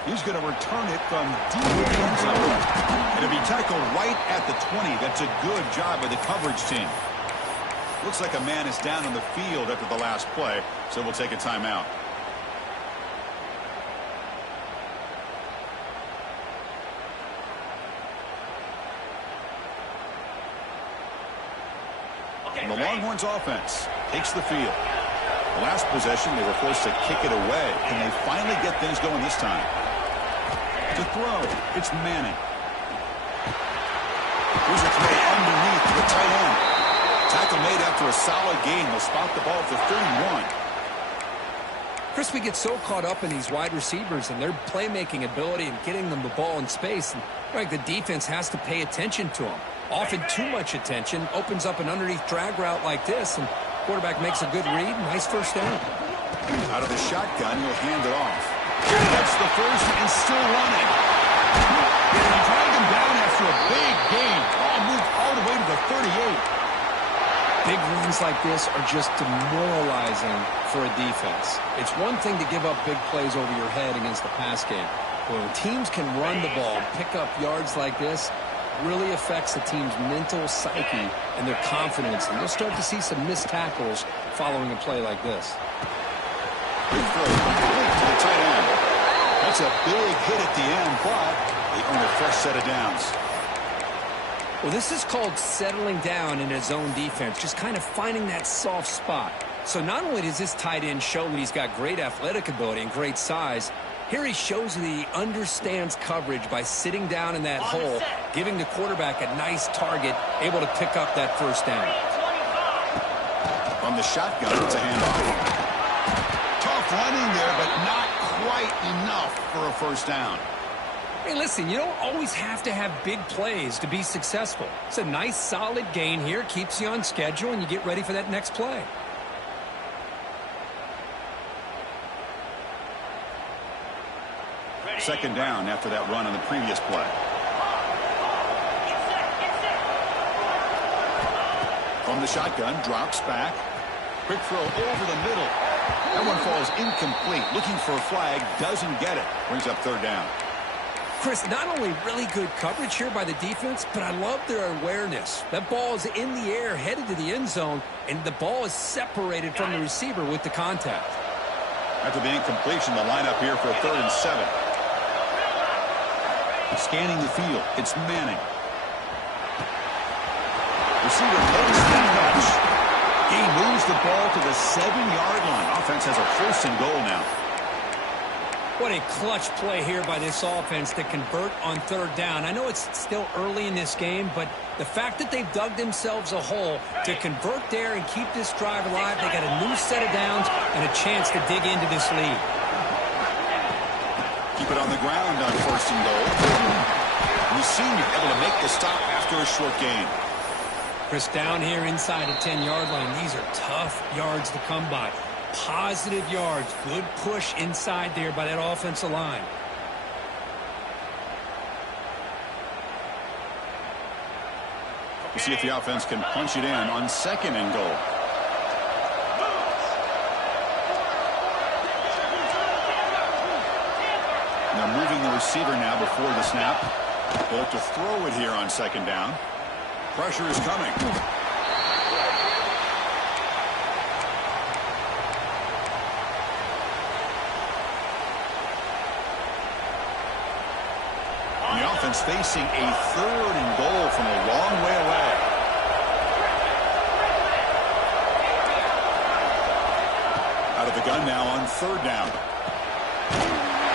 He's going to return it from deep in the end zone. It'll be tackled right at the 20. That's a good job by the coverage team. Looks like a man is down on the field after the last play, so we'll take a timeout. And the Longhorns offense takes the field. The last possession, they were forced to kick it away. Can they finally get things going this time? To throw, it's Manning. Here's a throw underneath to the tight end. Tackle made after a solid gain. They'll spot the ball for 31. Chris, we get so caught up in these wide receivers and their playmaking ability and getting them the ball in space. And like the defense has to pay attention to them. Often too much attention opens up an underneath drag route like this, and quarterback makes a good read. Nice first down. Out of the shotgun, he'll hand it off. That's the first and still running. He dragged him down after a big gain. Ball moved all the way to the 38. Big runs like this are just demoralizing for a defense. It's one thing to give up big plays over your head against the pass game. But when teams can run the ball, pick up yards like this, really affects the team's mental psyche and their confidence. And you'll start to see some missed tackles following a play like this. Big throw complete to the tight end. That's a big hit at the end, but they earn a fresh set of downs. Well, this is called settling down in his own defense, just kind of finding that soft spot. So not only does this tight end show that he's got great athletic ability and great size, here he shows that he understands coverage by sitting down in that hole, giving the quarterback a nice target, able to pick up that first down. From the shotgun, it's a handoff. Tough running there, but not quite enough for a first down. Hey, listen, you don't always have to have big plays to be successful. It's a nice, solid gain here, keeps you on schedule, and you get ready for that next play. Second down after that run on the previous play. From the shotgun, drops back. Quick throw over the middle. That one falls incomplete. Looking for a flag, doesn't get it. Brings up third down. Chris, not only really good coverage here by the defense, but I love their awareness. That ball is in the air, headed to the end zone, and the ball is separated from the receiver with the contact. After the incompletion, the lineup here for a 3rd and 7. Scanning the field, it's Manning. Receiver makes the catch. He moves the ball to the 7-yard line. Offense has a 1st and goal now. What a clutch play here by this offense to convert on 3rd down. I know it's still early in this game, but the fact that they've dug themselves a hole to convert there and keep this drive alive, they got a new set of downs and a chance to dig into this lead. Keep it on the ground on 1st and goal. The senior able to make the stop after a short gain. Chris, down here inside the 10-yard line, these are tough yards to come by. Positive yards, good push inside there by that offensive line. We'll see if the offense can punch it in on 2nd and goal. They're moving the receiver now before the snap. They'll have to throw it here on 2nd down. Pressure is coming. The offense facing a 3rd and goal from a long way away. Out of the gun now on 3rd down.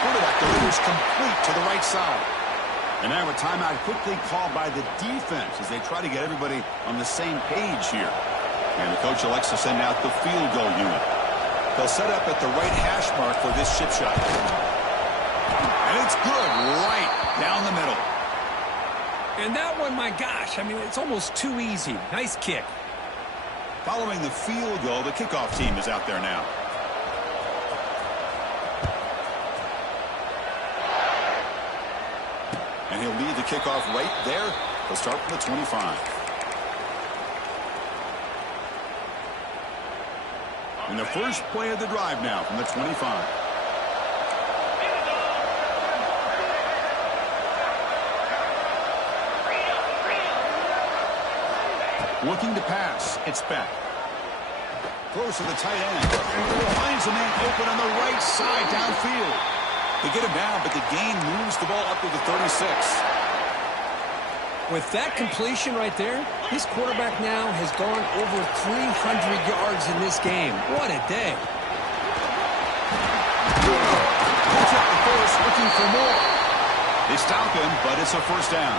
Quarterback delivers complete to the right side. And now a timeout quickly called by the defense as they try to get everybody on the same page here. And the coach elects to send out the field goal unit. They'll set up at the right hash mark for this chip shot. And it's good right down the middle. And that one, my gosh, I mean, it's almost too easy. Nice kick. Following the field goal, the kickoff team is out there now. And he'll lead the kickoff right there. He'll start from the 25. And the first play of the drive now from the 25. Looking to pass. It's back. Throws to the tight end. Finds a man open on the right side downfield. They get him down, but the gain moves the ball up to the 36. With that completion right there, this quarterback now has gone over 300 yards in this game. What a day. Pulls up the force, looking for more. They stop him, but it's a first down.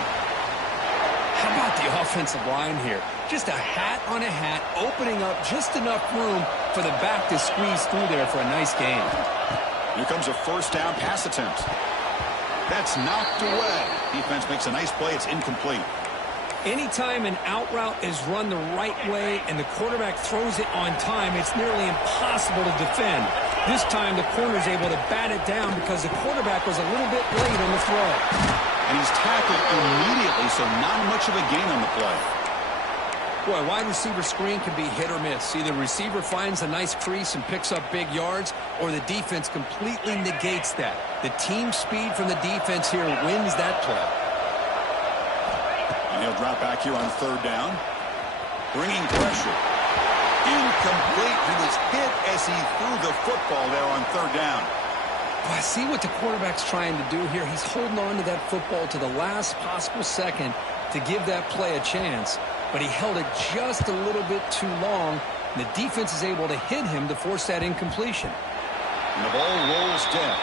How about the offensive line here? Just a hat on a hat, opening up just enough room for the back to squeeze through there for a nice gain. Here comes a first down pass attempt. That's knocked away. Defense makes a nice play. It's incomplete. Anytime an out route is run the right way and the quarterback throws it on time, it's nearly impossible to defend. This time the corner's able to bat it down because the quarterback was a little bit late on the throw. And he's tackled immediately, so not much of a gain on the play. Boy, wide receiver screen can be hit or miss. Either the receiver finds a nice crease and picks up big yards, or the defense completely negates that. The team speed from the defense here wins that play. And he'll drop back here on third down. Bringing pressure. Incomplete. He was hit as he threw the football there on third down. I see what the quarterback's trying to do here. He's holding on to that football to the last possible second to give that play a chance. But he held it just a little bit too long. And the defense is able to hit him to force that incompletion. And the ball rolls dead.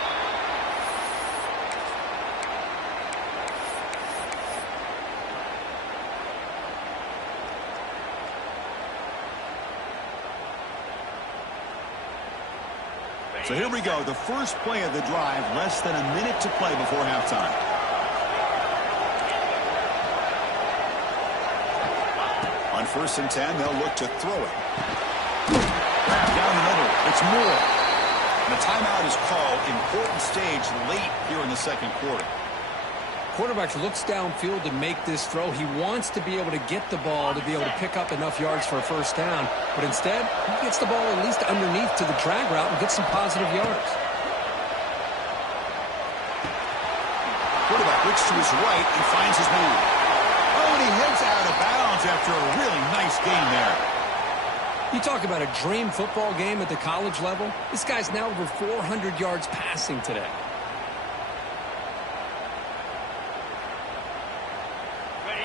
So here we go, the first play of the drive, less than a minute to play before halftime. On 1st and 10, they'll look to throw it. Down the middle, it's Moore. And a timeout is called, important stage late here in the second quarter. Quarterback looks downfield to make this throw. He wants to be able to get the ball to be able to pick up enough yards for a first down. But instead, he gets the ball at least underneath to the drag route and gets some positive yards. Quarterback looks to his right and finds his man. Oh, and he heads out of bounds after a really nice gain there. You talk about a dream football game at the college level. This guy's now over 400 yards passing today.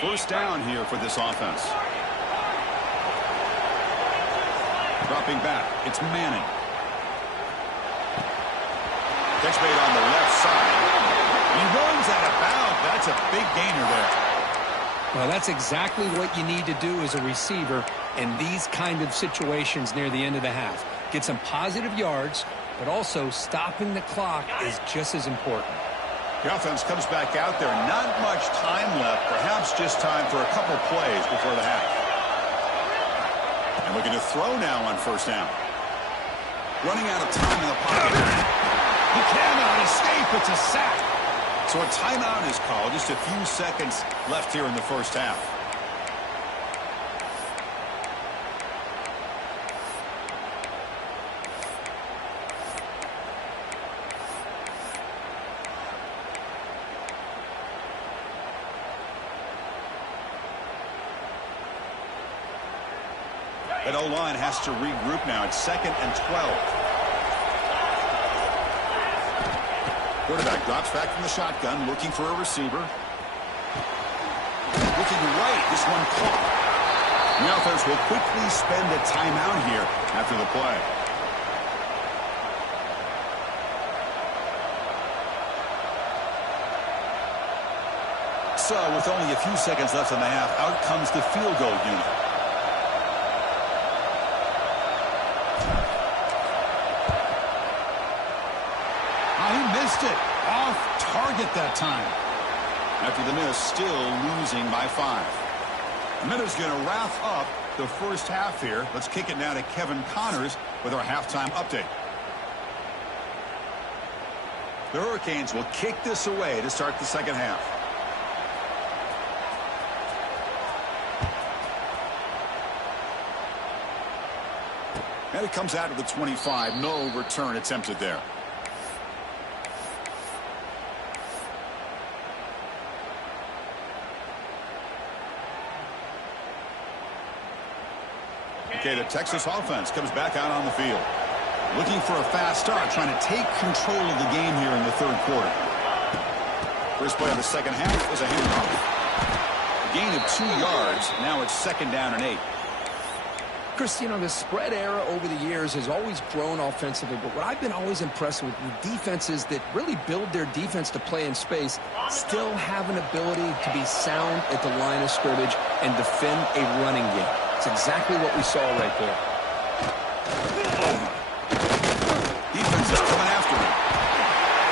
First down here for this offense. Dropping back, it's Manning. Catch made on the left side. He runs out of bounds. That's a big gainer there. Well, that's exactly what you need to do as a receiver in these kind of situations near the end of the half. Get some positive yards, but also stopping the clock is just as important. The offense comes back out there. Not much time left. Perhaps just time for a couple plays before the half. And we're going to throw now on first down. Running out of time in the pocket. He cannot escape. It's a sack. So a timeout is called. Just a few seconds left here in the first half. That O-line has to regroup now. It's 2nd and 12. Quarterback drops back from the shotgun, looking for a receiver. Looking right, this one caught. The offense will quickly spend a timeout here after the play. So, with only a few seconds left in the half, out comes the field goal unit. It off target that time. After the miss, still losing by 5. The Miners going to wrap up the first half here. Let's kick it now to Kevin Connors with our halftime update. The Hurricanes will kick this away to start the second half. And it comes out of the 25. No return attempted there. Okay, the Texas offense comes back out on the field. Looking for a fast start, trying to take control of the game here in the third quarter. First play of the second half was a handoff. A gain of 2 yards. Now it's 2nd down and 8. Chris, you know, the spread era over the years has always grown offensively, but what I've been always impressed with defenses that really build their defense to play in space still have an ability to be sound at the line of scrimmage and defend a running game. It's exactly what we saw right there. Defense is coming after him.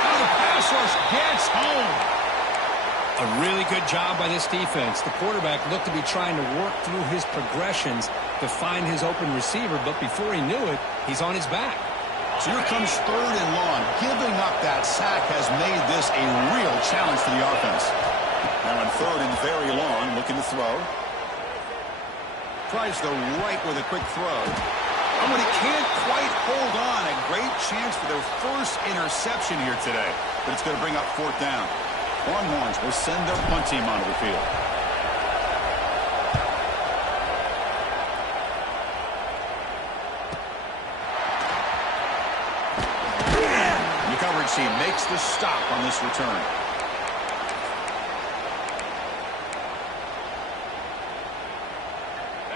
Oh, the pass rush gets home. A really good job by this defense. The quarterback looked to be trying to work through his progressions to find his open receiver, but before he knew it, he's on his back. So here comes 3rd and long. Giving up that sack has made this a real challenge for the offense. Now on 3rd and very long, looking to throw. Tries the right with a quick throw. And when he can't quite hold on, a great chance for their first interception here today. But it's going to bring up fourth down. Longhorns will send their punt team onto the field. The coverage team makes the stop on this return.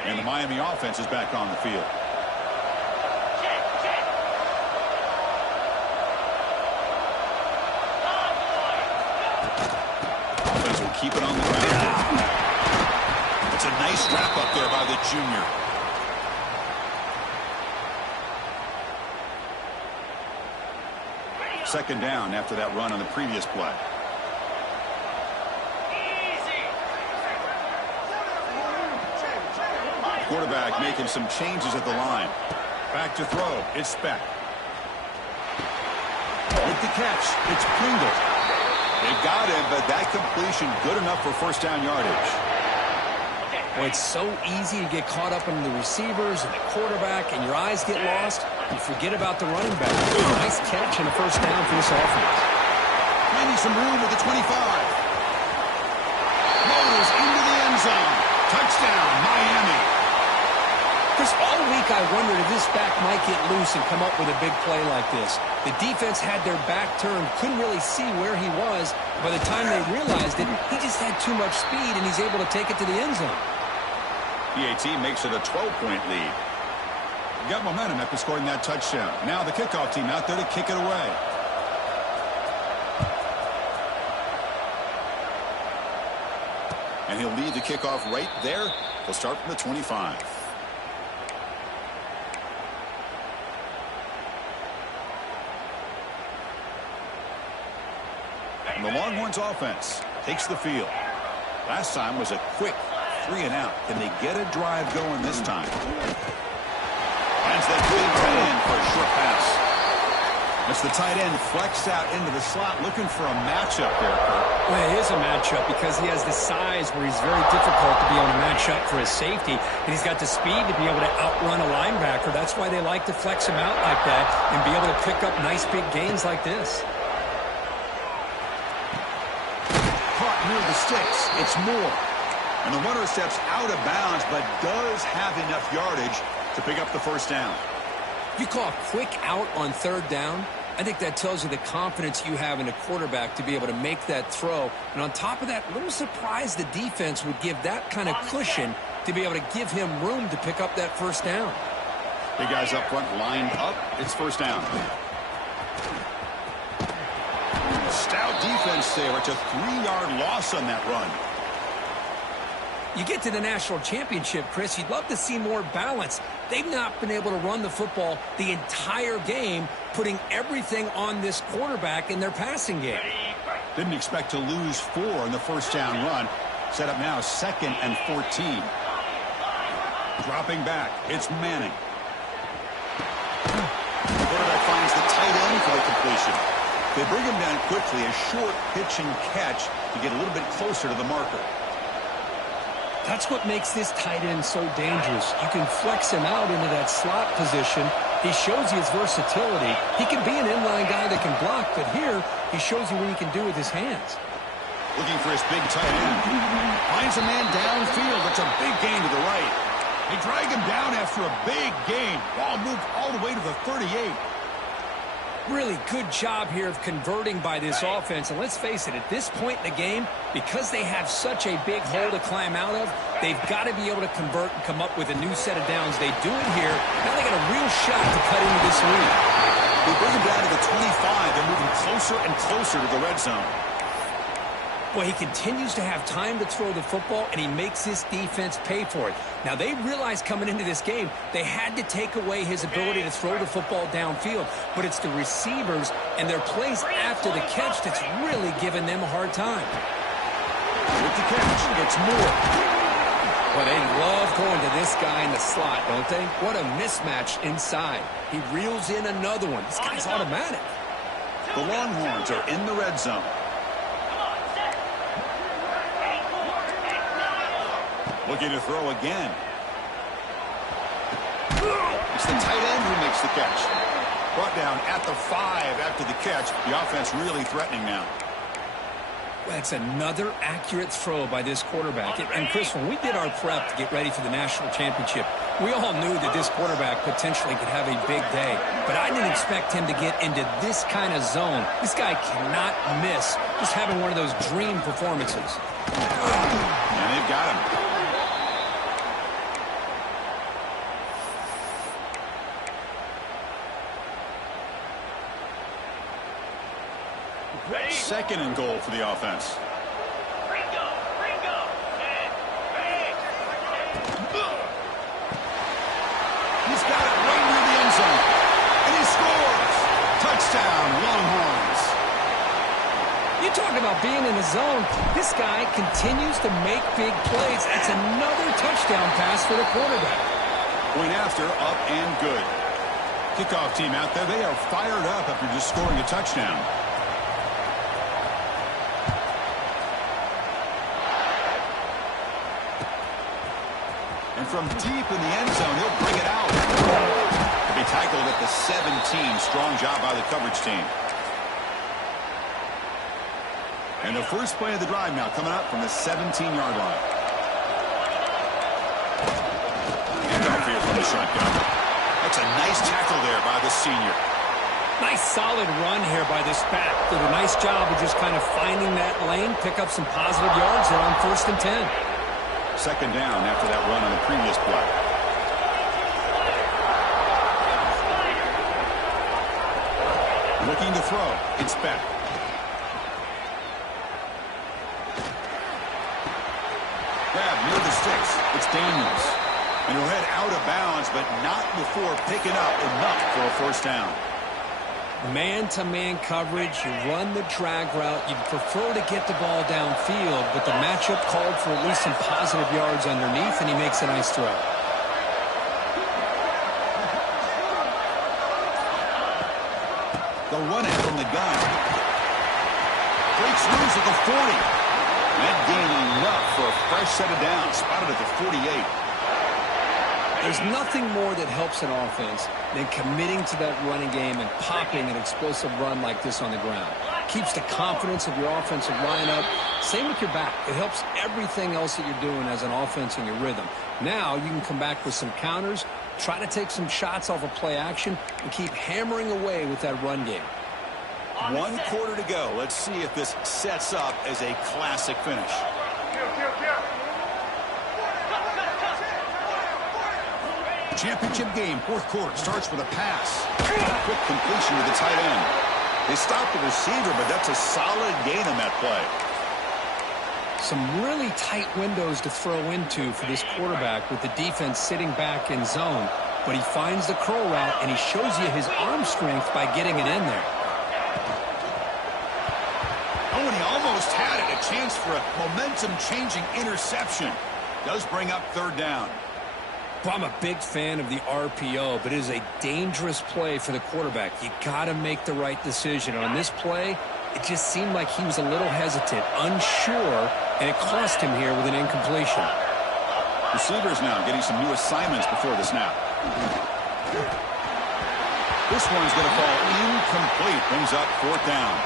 And the Miami offense is back on the field. Offense will keep it on the ground. It's a nice wrap up there by the junior. Second down after that run on the previous play. Quarterback making some changes at the line. Back to throw. It's Speck. With the catch, it's Pringle. They got him, but that completion good enough for first down yardage. Well, it's so easy to get caught up in the receivers and the quarterback, and your eyes get lost. You forget about the running back. Nice catch and a first down for this offense. Finding some room with the 25. Motors into the end zone. Touchdown, Miami. Chris, all week I wondered if this back might get loose and come up with a big play like this. The defense had their back turned, couldn't really see where he was. By the time they realized it, he just had too much speed, and he's able to take it to the end zone. PAT makes it a 12-point lead. Got momentum after scoring that touchdown. Now the kickoff team out there to kick it away. And he'll lead the kickoff right there. He'll start from the 25. And the Longhorns offense takes the field. Last time was a quick 3 and out. Can they get a drive going this time? Finds that big tight end for a short pass. It's the tight end flexed out into the slot, looking for a matchup there, Kurt. Well, it is a matchup because he has the size where he's very difficult to be able to match up for his safety, and he's got the speed to be able to outrun a linebacker. That's why they like to flex him out like that and be able to pick up nice big gains like this. Caught near the sticks. It's Moore. And the runner steps out of bounds, but does have enough yardage to pick up the first down. You call a quick out on third down. I think that tells you the confidence you have in a quarterback to be able to make that throw. And on top of that, a little surprised the defense would give that kind of cushion to be able to give him room to pick up that first down. Big guys up front lined up. It's first down. Stout defense there. It's a 3-yard loss on that run. You get to the national championship, Chris, you'd love to see more balance. They've not been able to run the football the entire game, putting everything on this quarterback in their passing game. Didn't expect to lose 4 in the first down run. Set up now 2nd and 14. Dropping back, it's Manning. The quarterback finds the tight end for the completion. They bring him down quickly, a short pitch and catch to get a little bit closer to the marker. That's what makes this tight end so dangerous. You can flex him out into that slot position. He shows you his versatility. He can be an inline guy that can block, but here he shows you what he can do with his hands. Looking for his big tight end. Finds a man downfield. It's a big gain to the right. They drag him down after a big gain. Ball moved all the way to the 38. Really good job here of converting by this offense. And let's face it, at this point in the game, because they have such a big hole to climb out of, they've got to be able to convert and come up with a new set of downs. They do it here. Now they got a real shot to cut into this lead. They bring him down to the 25. They're moving closer and closer to the red zone. Boy, he continues to have time to throw the football, and he makes this defense pay for it. Now, they realized coming into this game, they had to take away his ability to throw the football downfield. But it's the receivers and their plays after the catch that's really giving them a hard time. With the catch, it's Moore. Well, they love going to this guy in the slot, don't they? What a mismatch inside. He reels in another one. This guy's automatic. The Longhorns are in the red zone. Looking to throw again. It's the tight end who makes the catch. Brought down at the 5 after the catch. The offense really threatening now. That's another accurate throw by this quarterback. And Chris, when we did our prep to get ready for the national championship, we all knew that this quarterback potentially could have a big day. But I didn't expect him to get into this kind of zone. This guy cannot miss. Just having one of those dream performances. And they've got him. Second and goal for the offense. Ringo, and bang. He's got it right near the end zone. And he scores. Touchdown, Longhorns. You talk about being in the zone. This guy continues to make big plays. That's another touchdown pass for the quarterback. Point after, up and good. Kickoff team out there. They are fired up after just scoring a touchdown. And from deep in the end zone, he'll bring it out. He'll be tackled at the 17. Strong job by the coverage team. And the first play of the drive now coming up from the 17-yard line. Handoff here from the shotgun. That's a nice tackle there by the senior. Nice solid run here by this back. Did a nice job of just kind of finding that lane, pick up some positive yards there on 1st and 10. Second down after that run on the previous play. Looking to throw. It's back. Grab near the sticks. It's Daniels. And he'll head out of bounds, but not before picking up enough for a first down. Man-to-man coverage, you run the drag route. You'd prefer to get the ball downfield, but the matchup called for at least some positive yards underneath, and he makes a nice throw. They'll run it from the gun. Breaks loose at the 40. That gain enough for a fresh set of downs. Spotted at the 48. There's nothing more that helps an offense than committing to that running game and popping an explosive run like this on the ground. Keeps the confidence of your offensive line up. Same with your back. It helps everything else that you're doing as an offense in your rhythm. Now you can come back with some counters, try to take some shots off of play action, and keep hammering away with that run game. 1 quarter to go. Let's see if this sets up as a classic finish. Championship game, 4th quarter, starts with a pass. Quick completion to the tight end. They stopped the receiver, but that's a solid gain on that play. Some really tight windows to throw into for this quarterback with the defense sitting back in zone. But he finds the curl route, and he shows you his arm strength by getting it in there. Oh, and he almost had it. A chance for a momentum-changing interception. Does bring up 3rd down. Well, I'm a big fan of the RPO, but it is a dangerous play for the quarterback. You got to make the right decision. On this play, it just seemed like he was a little hesitant, unsure, and it cost him here with an incompletion. Receivers now getting some new assignments before the snap. This one's going to fall incomplete. Brings up 4th down.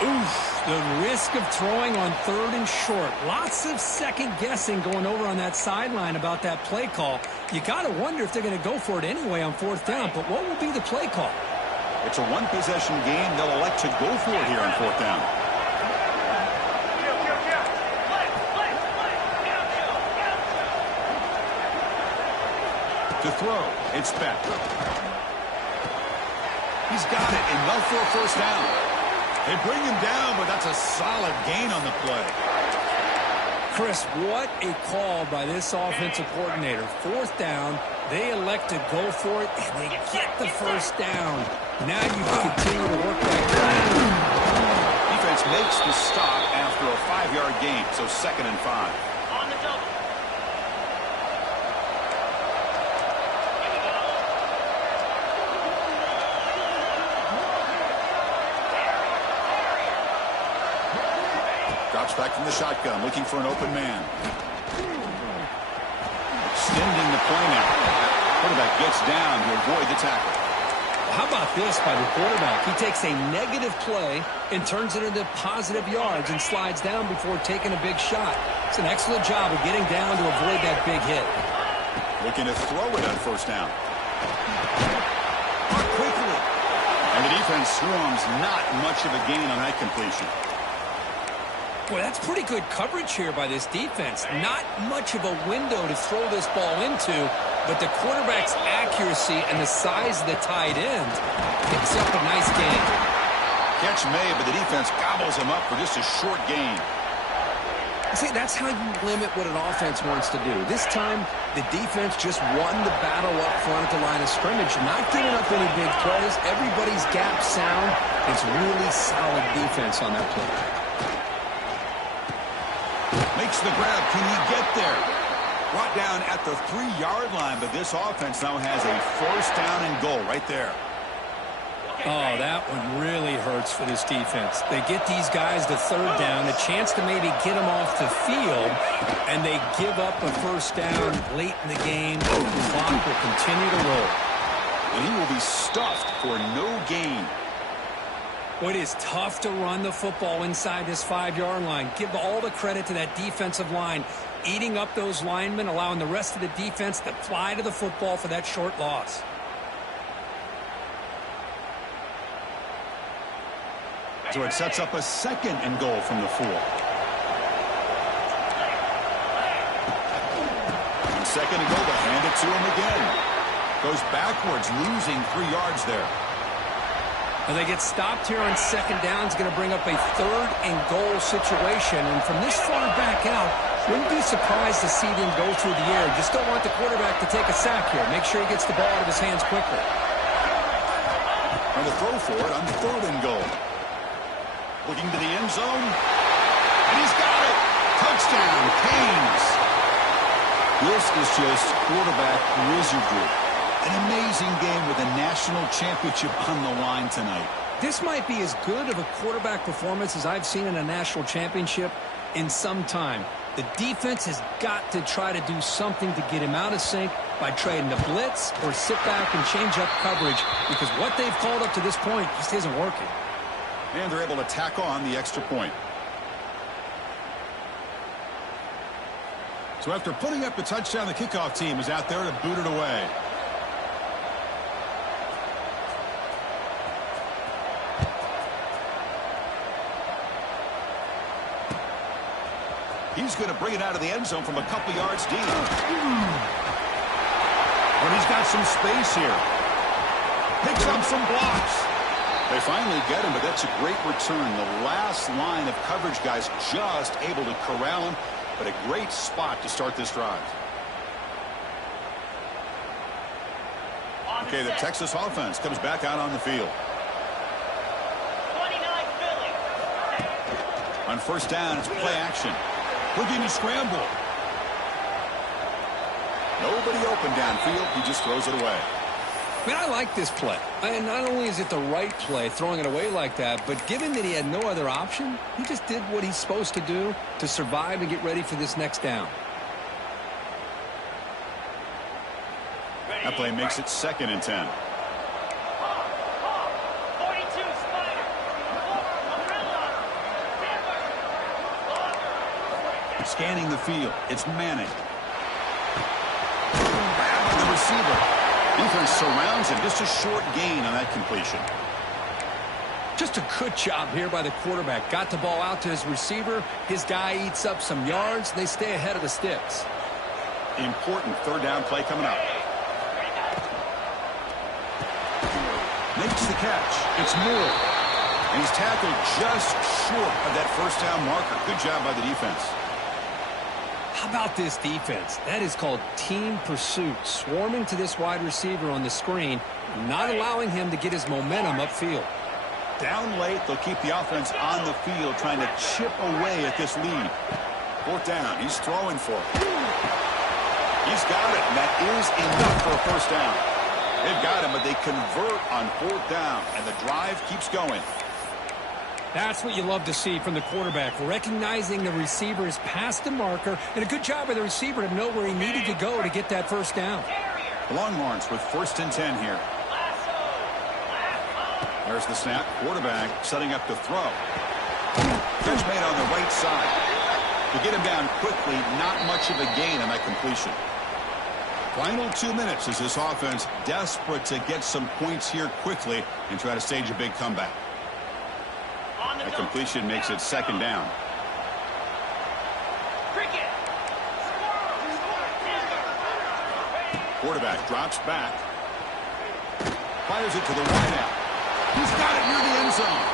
Oof, the risk of throwing on 3rd and short. Lots of second guessing going over on that sideline about that play call. You got to wonder if they're going to go for it anyway on 4th down, but what will be the play call? It's a 1-possession game. They'll elect to go for it here on 4th down. To throw, it's Beck. He's got it, enough for a first down. They bring him down, but that's a solid gain on the play. Chris, what a call by this offensive coordinator. 4th down, they elect to go for it, and they get the first down. Now you can continue to work that play. Defense makes the stop after a 5-yard gain, so 2nd and 5. On the double. Drops back from the shotgun, looking for an open man. Extending the play now. Quarterback gets down to avoid the tackle. How about this by the quarterback? He takes a negative play and turns it into positive yards and slides down before taking a big shot. It's an excellent job of getting down to avoid that big hit. Looking to throw it on first down. Quickly. And the defense swarms. Not much of a gain on that completion. Boy, that's pretty good coverage here by this defense. Not much of a window to throw this ball into, but the quarterback's accuracy and the size of the tight end picks up a nice gain. Catch made, but the defense gobbles him up for just a short gain. See, that's how you limit what an offense wants to do. This time, the defense just won the battle up front at the line of scrimmage, not giving up any big plays. Everybody's gap sound. It's really solid defense on that play. Makes the grab. Can he get there? Brought down at the 3-yard line, but this offense now has a first down and goal right there. Oh, that one really hurts for this defense. They get these guys to third down, a chance to maybe get them off the field, and they give up a first down late in the game. The clock will continue to roll. And he will be stuffed for no gain. Well, it is tough to run the football inside this 5-yard line. Give all the credit to that defensive line, eating up those linemen, allowing the rest of the defense to fly to the football for that short loss. So it sets up a second and goal from the 4. And second and goal, to hand it to him again. Goes backwards, losing 3 yards there. And they get stopped here on second down. It's going to bring up a third and goal situation. And from this far back out, wouldn't be surprised to see them go through the air. Just don't want the quarterback to take a sack here. Make sure he gets the ball out of his hands quickly. And to throw for it on third and goal. Looking to the end zone. And he's got it. Touchdown, Canes. This is just quarterback wizardry. An amazing game with a national championship on the line tonight. This might be as good of a quarterback performance as I've seen in a national championship in some time. The defense has got to try to do something to get him out of sync by trading the blitz or sit back and change up coverage, because what they've called up to this point just isn't working. And they're able to tack on the extra point. So after putting up the touchdown, the kickoff team is out there to boot it away. He's going to bring it out of the end zone from a couple yards deep. But he's got some space here. Picks up some blocks. They finally get him, but that's a great return. The last line of coverage guys just able to corral him, but a great spot to start this drive. Okay, the Texas offense comes back out on the field. 29 Philly. On first down, it's play action. Looking to scramble. Nobody open downfield. He just throws it away. Man, I like this play. And not only is it the right play, throwing it away like that, but given that he had no other option, he just did what he's supposed to do to survive and get ready for this next down. That play makes it second and 10. 42 Spider. Scanning the field. It's Manning. Grab on the receiver. Defense surrounds him. Just a short gain on that completion. Just a good job here by the quarterback. Got the ball out to his receiver. His guy eats up some yards. They stay ahead of the sticks. Important third down play coming up. Makes the catch. It's Moore. And he's tackled just short of that first down marker. Good job by the defense. How about this defense? That is called team pursuit. Swarming to this wide receiver on the screen, not allowing him to get his momentum upfield. Down late, they'll keep the offense on the field, trying to chip away at this lead. Fourth down, he's throwing for it. He's got it, and that is enough for a first down. They've got him, but they convert on fourth down, and the drive keeps going. That's what you love to see from the quarterback, recognizing the receiver is past the marker, and a good job by the receiver to know where he needed to go to get that first down. Longhorns with 1st and 10 here. There's the snap. Quarterback setting up to throw. Catch made on the right side. To get him down quickly, not much of a gain on that completion. Final 2 minutes as this offense desperate to get some points here quickly and try to stage a big comeback. The completion makes it 2nd down. Quarterback drops back. Fires it to the wideout. He's got it near the end zone.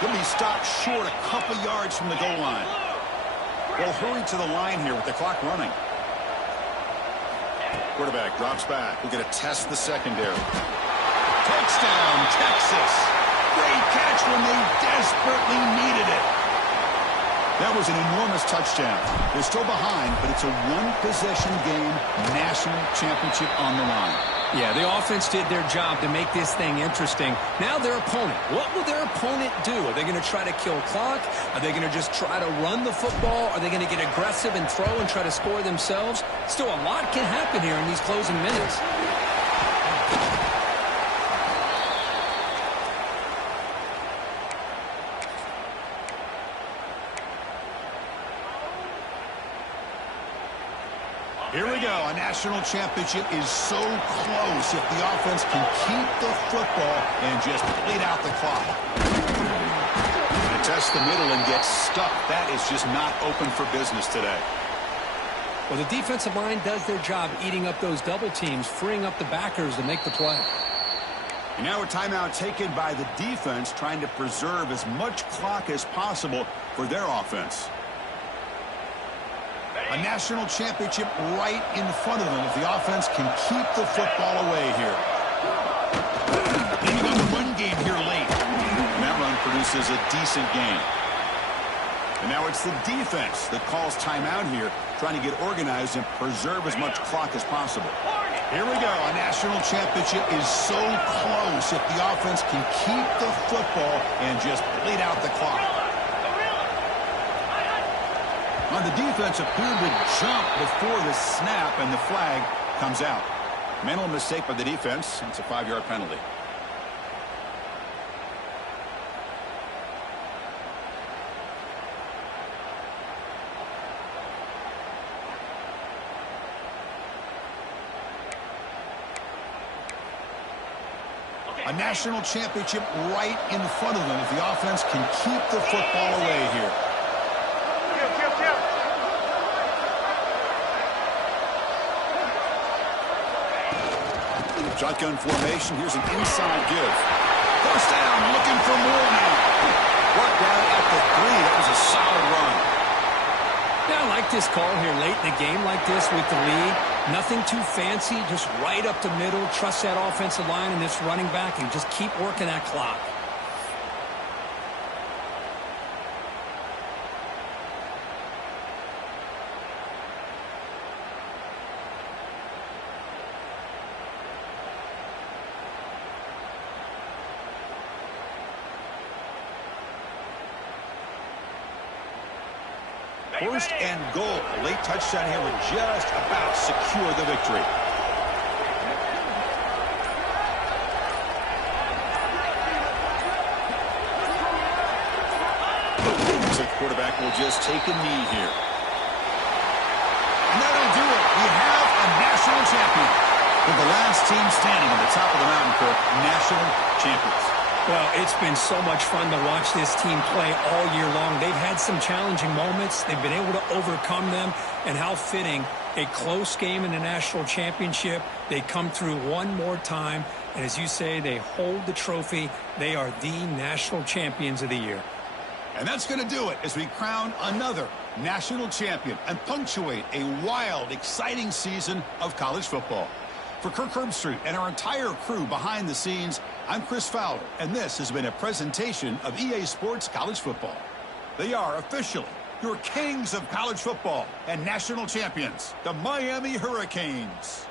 He'll be stopped short a couple yards from the goal line. They'll hurry to the line here with the clock running. Quarterback drops back. We're going to test the secondary. Touchdown, Texas. Great catch when they desperately needed it. That was an enormous touchdown. They're still behind, but it's a one-possession game, national championship on the line. Yeah, the offense did their job to make this thing interesting. Now their opponent. What will their opponent do? Are they going to try to kill clock? Are they going to just try to run the football? Are they going to get aggressive and throw and try to score themselves? Still, a lot can happen here in these closing minutes. Here we go. A national championship is so close if the offense can keep the football and just bleed out the clock. To test the middle and get stuck. That is just not open for business today. Well, the defensive line does their job eating up those double teams, freeing up the backers to make the play. And now a timeout taken by the defense, trying to preserve as much clock as possible for their offense. A national championship right in front of them if the offense can keep the football away here. Leaning on the run game here late. And that run produces a decent gain. And now it's the defense that calls timeout here, trying to get organized and preserve as much clock as possible. Here we go. A national championship is so close if the offense can keep the football and just bleed out the clock. On the defense appeared to jump before the snap, and the flag comes out. Mental mistake by the defense. It's a 5-yard penalty. A national championship right in front of them if the offense can keep the football away here. Shotgun formation. Here's an inside give. First down, looking for more now. Brought down at the 3. That was a solid run. Yeah, I like this call here late in the game like this with the lead. Nothing too fancy, just right up the middle. Trust that offensive line and this running back and just keep working that clock. First and goal. A late touchdown here would just about secure the victory. The quarterback will just take a knee here. And that'll do it. We have a national champion. With the last team standing on the top of the mountain for national champions. Well, it's been so much fun to watch this team play all year long. They've had some challenging moments. They've been able to overcome them. And how fitting, a close game in the national championship. They come through one more time. And as you say, they hold the trophy. They are the national champions of the year. And that's going to do it as we crown another national champion and punctuate a wild, exciting season of college football. For Kirk Herbstreit and our entire crew behind the scenes, I'm Chris Fowler, and this has been a presentation of EA Sports College Football. They are officially your kings of college football and national champions, the Miami Hurricanes.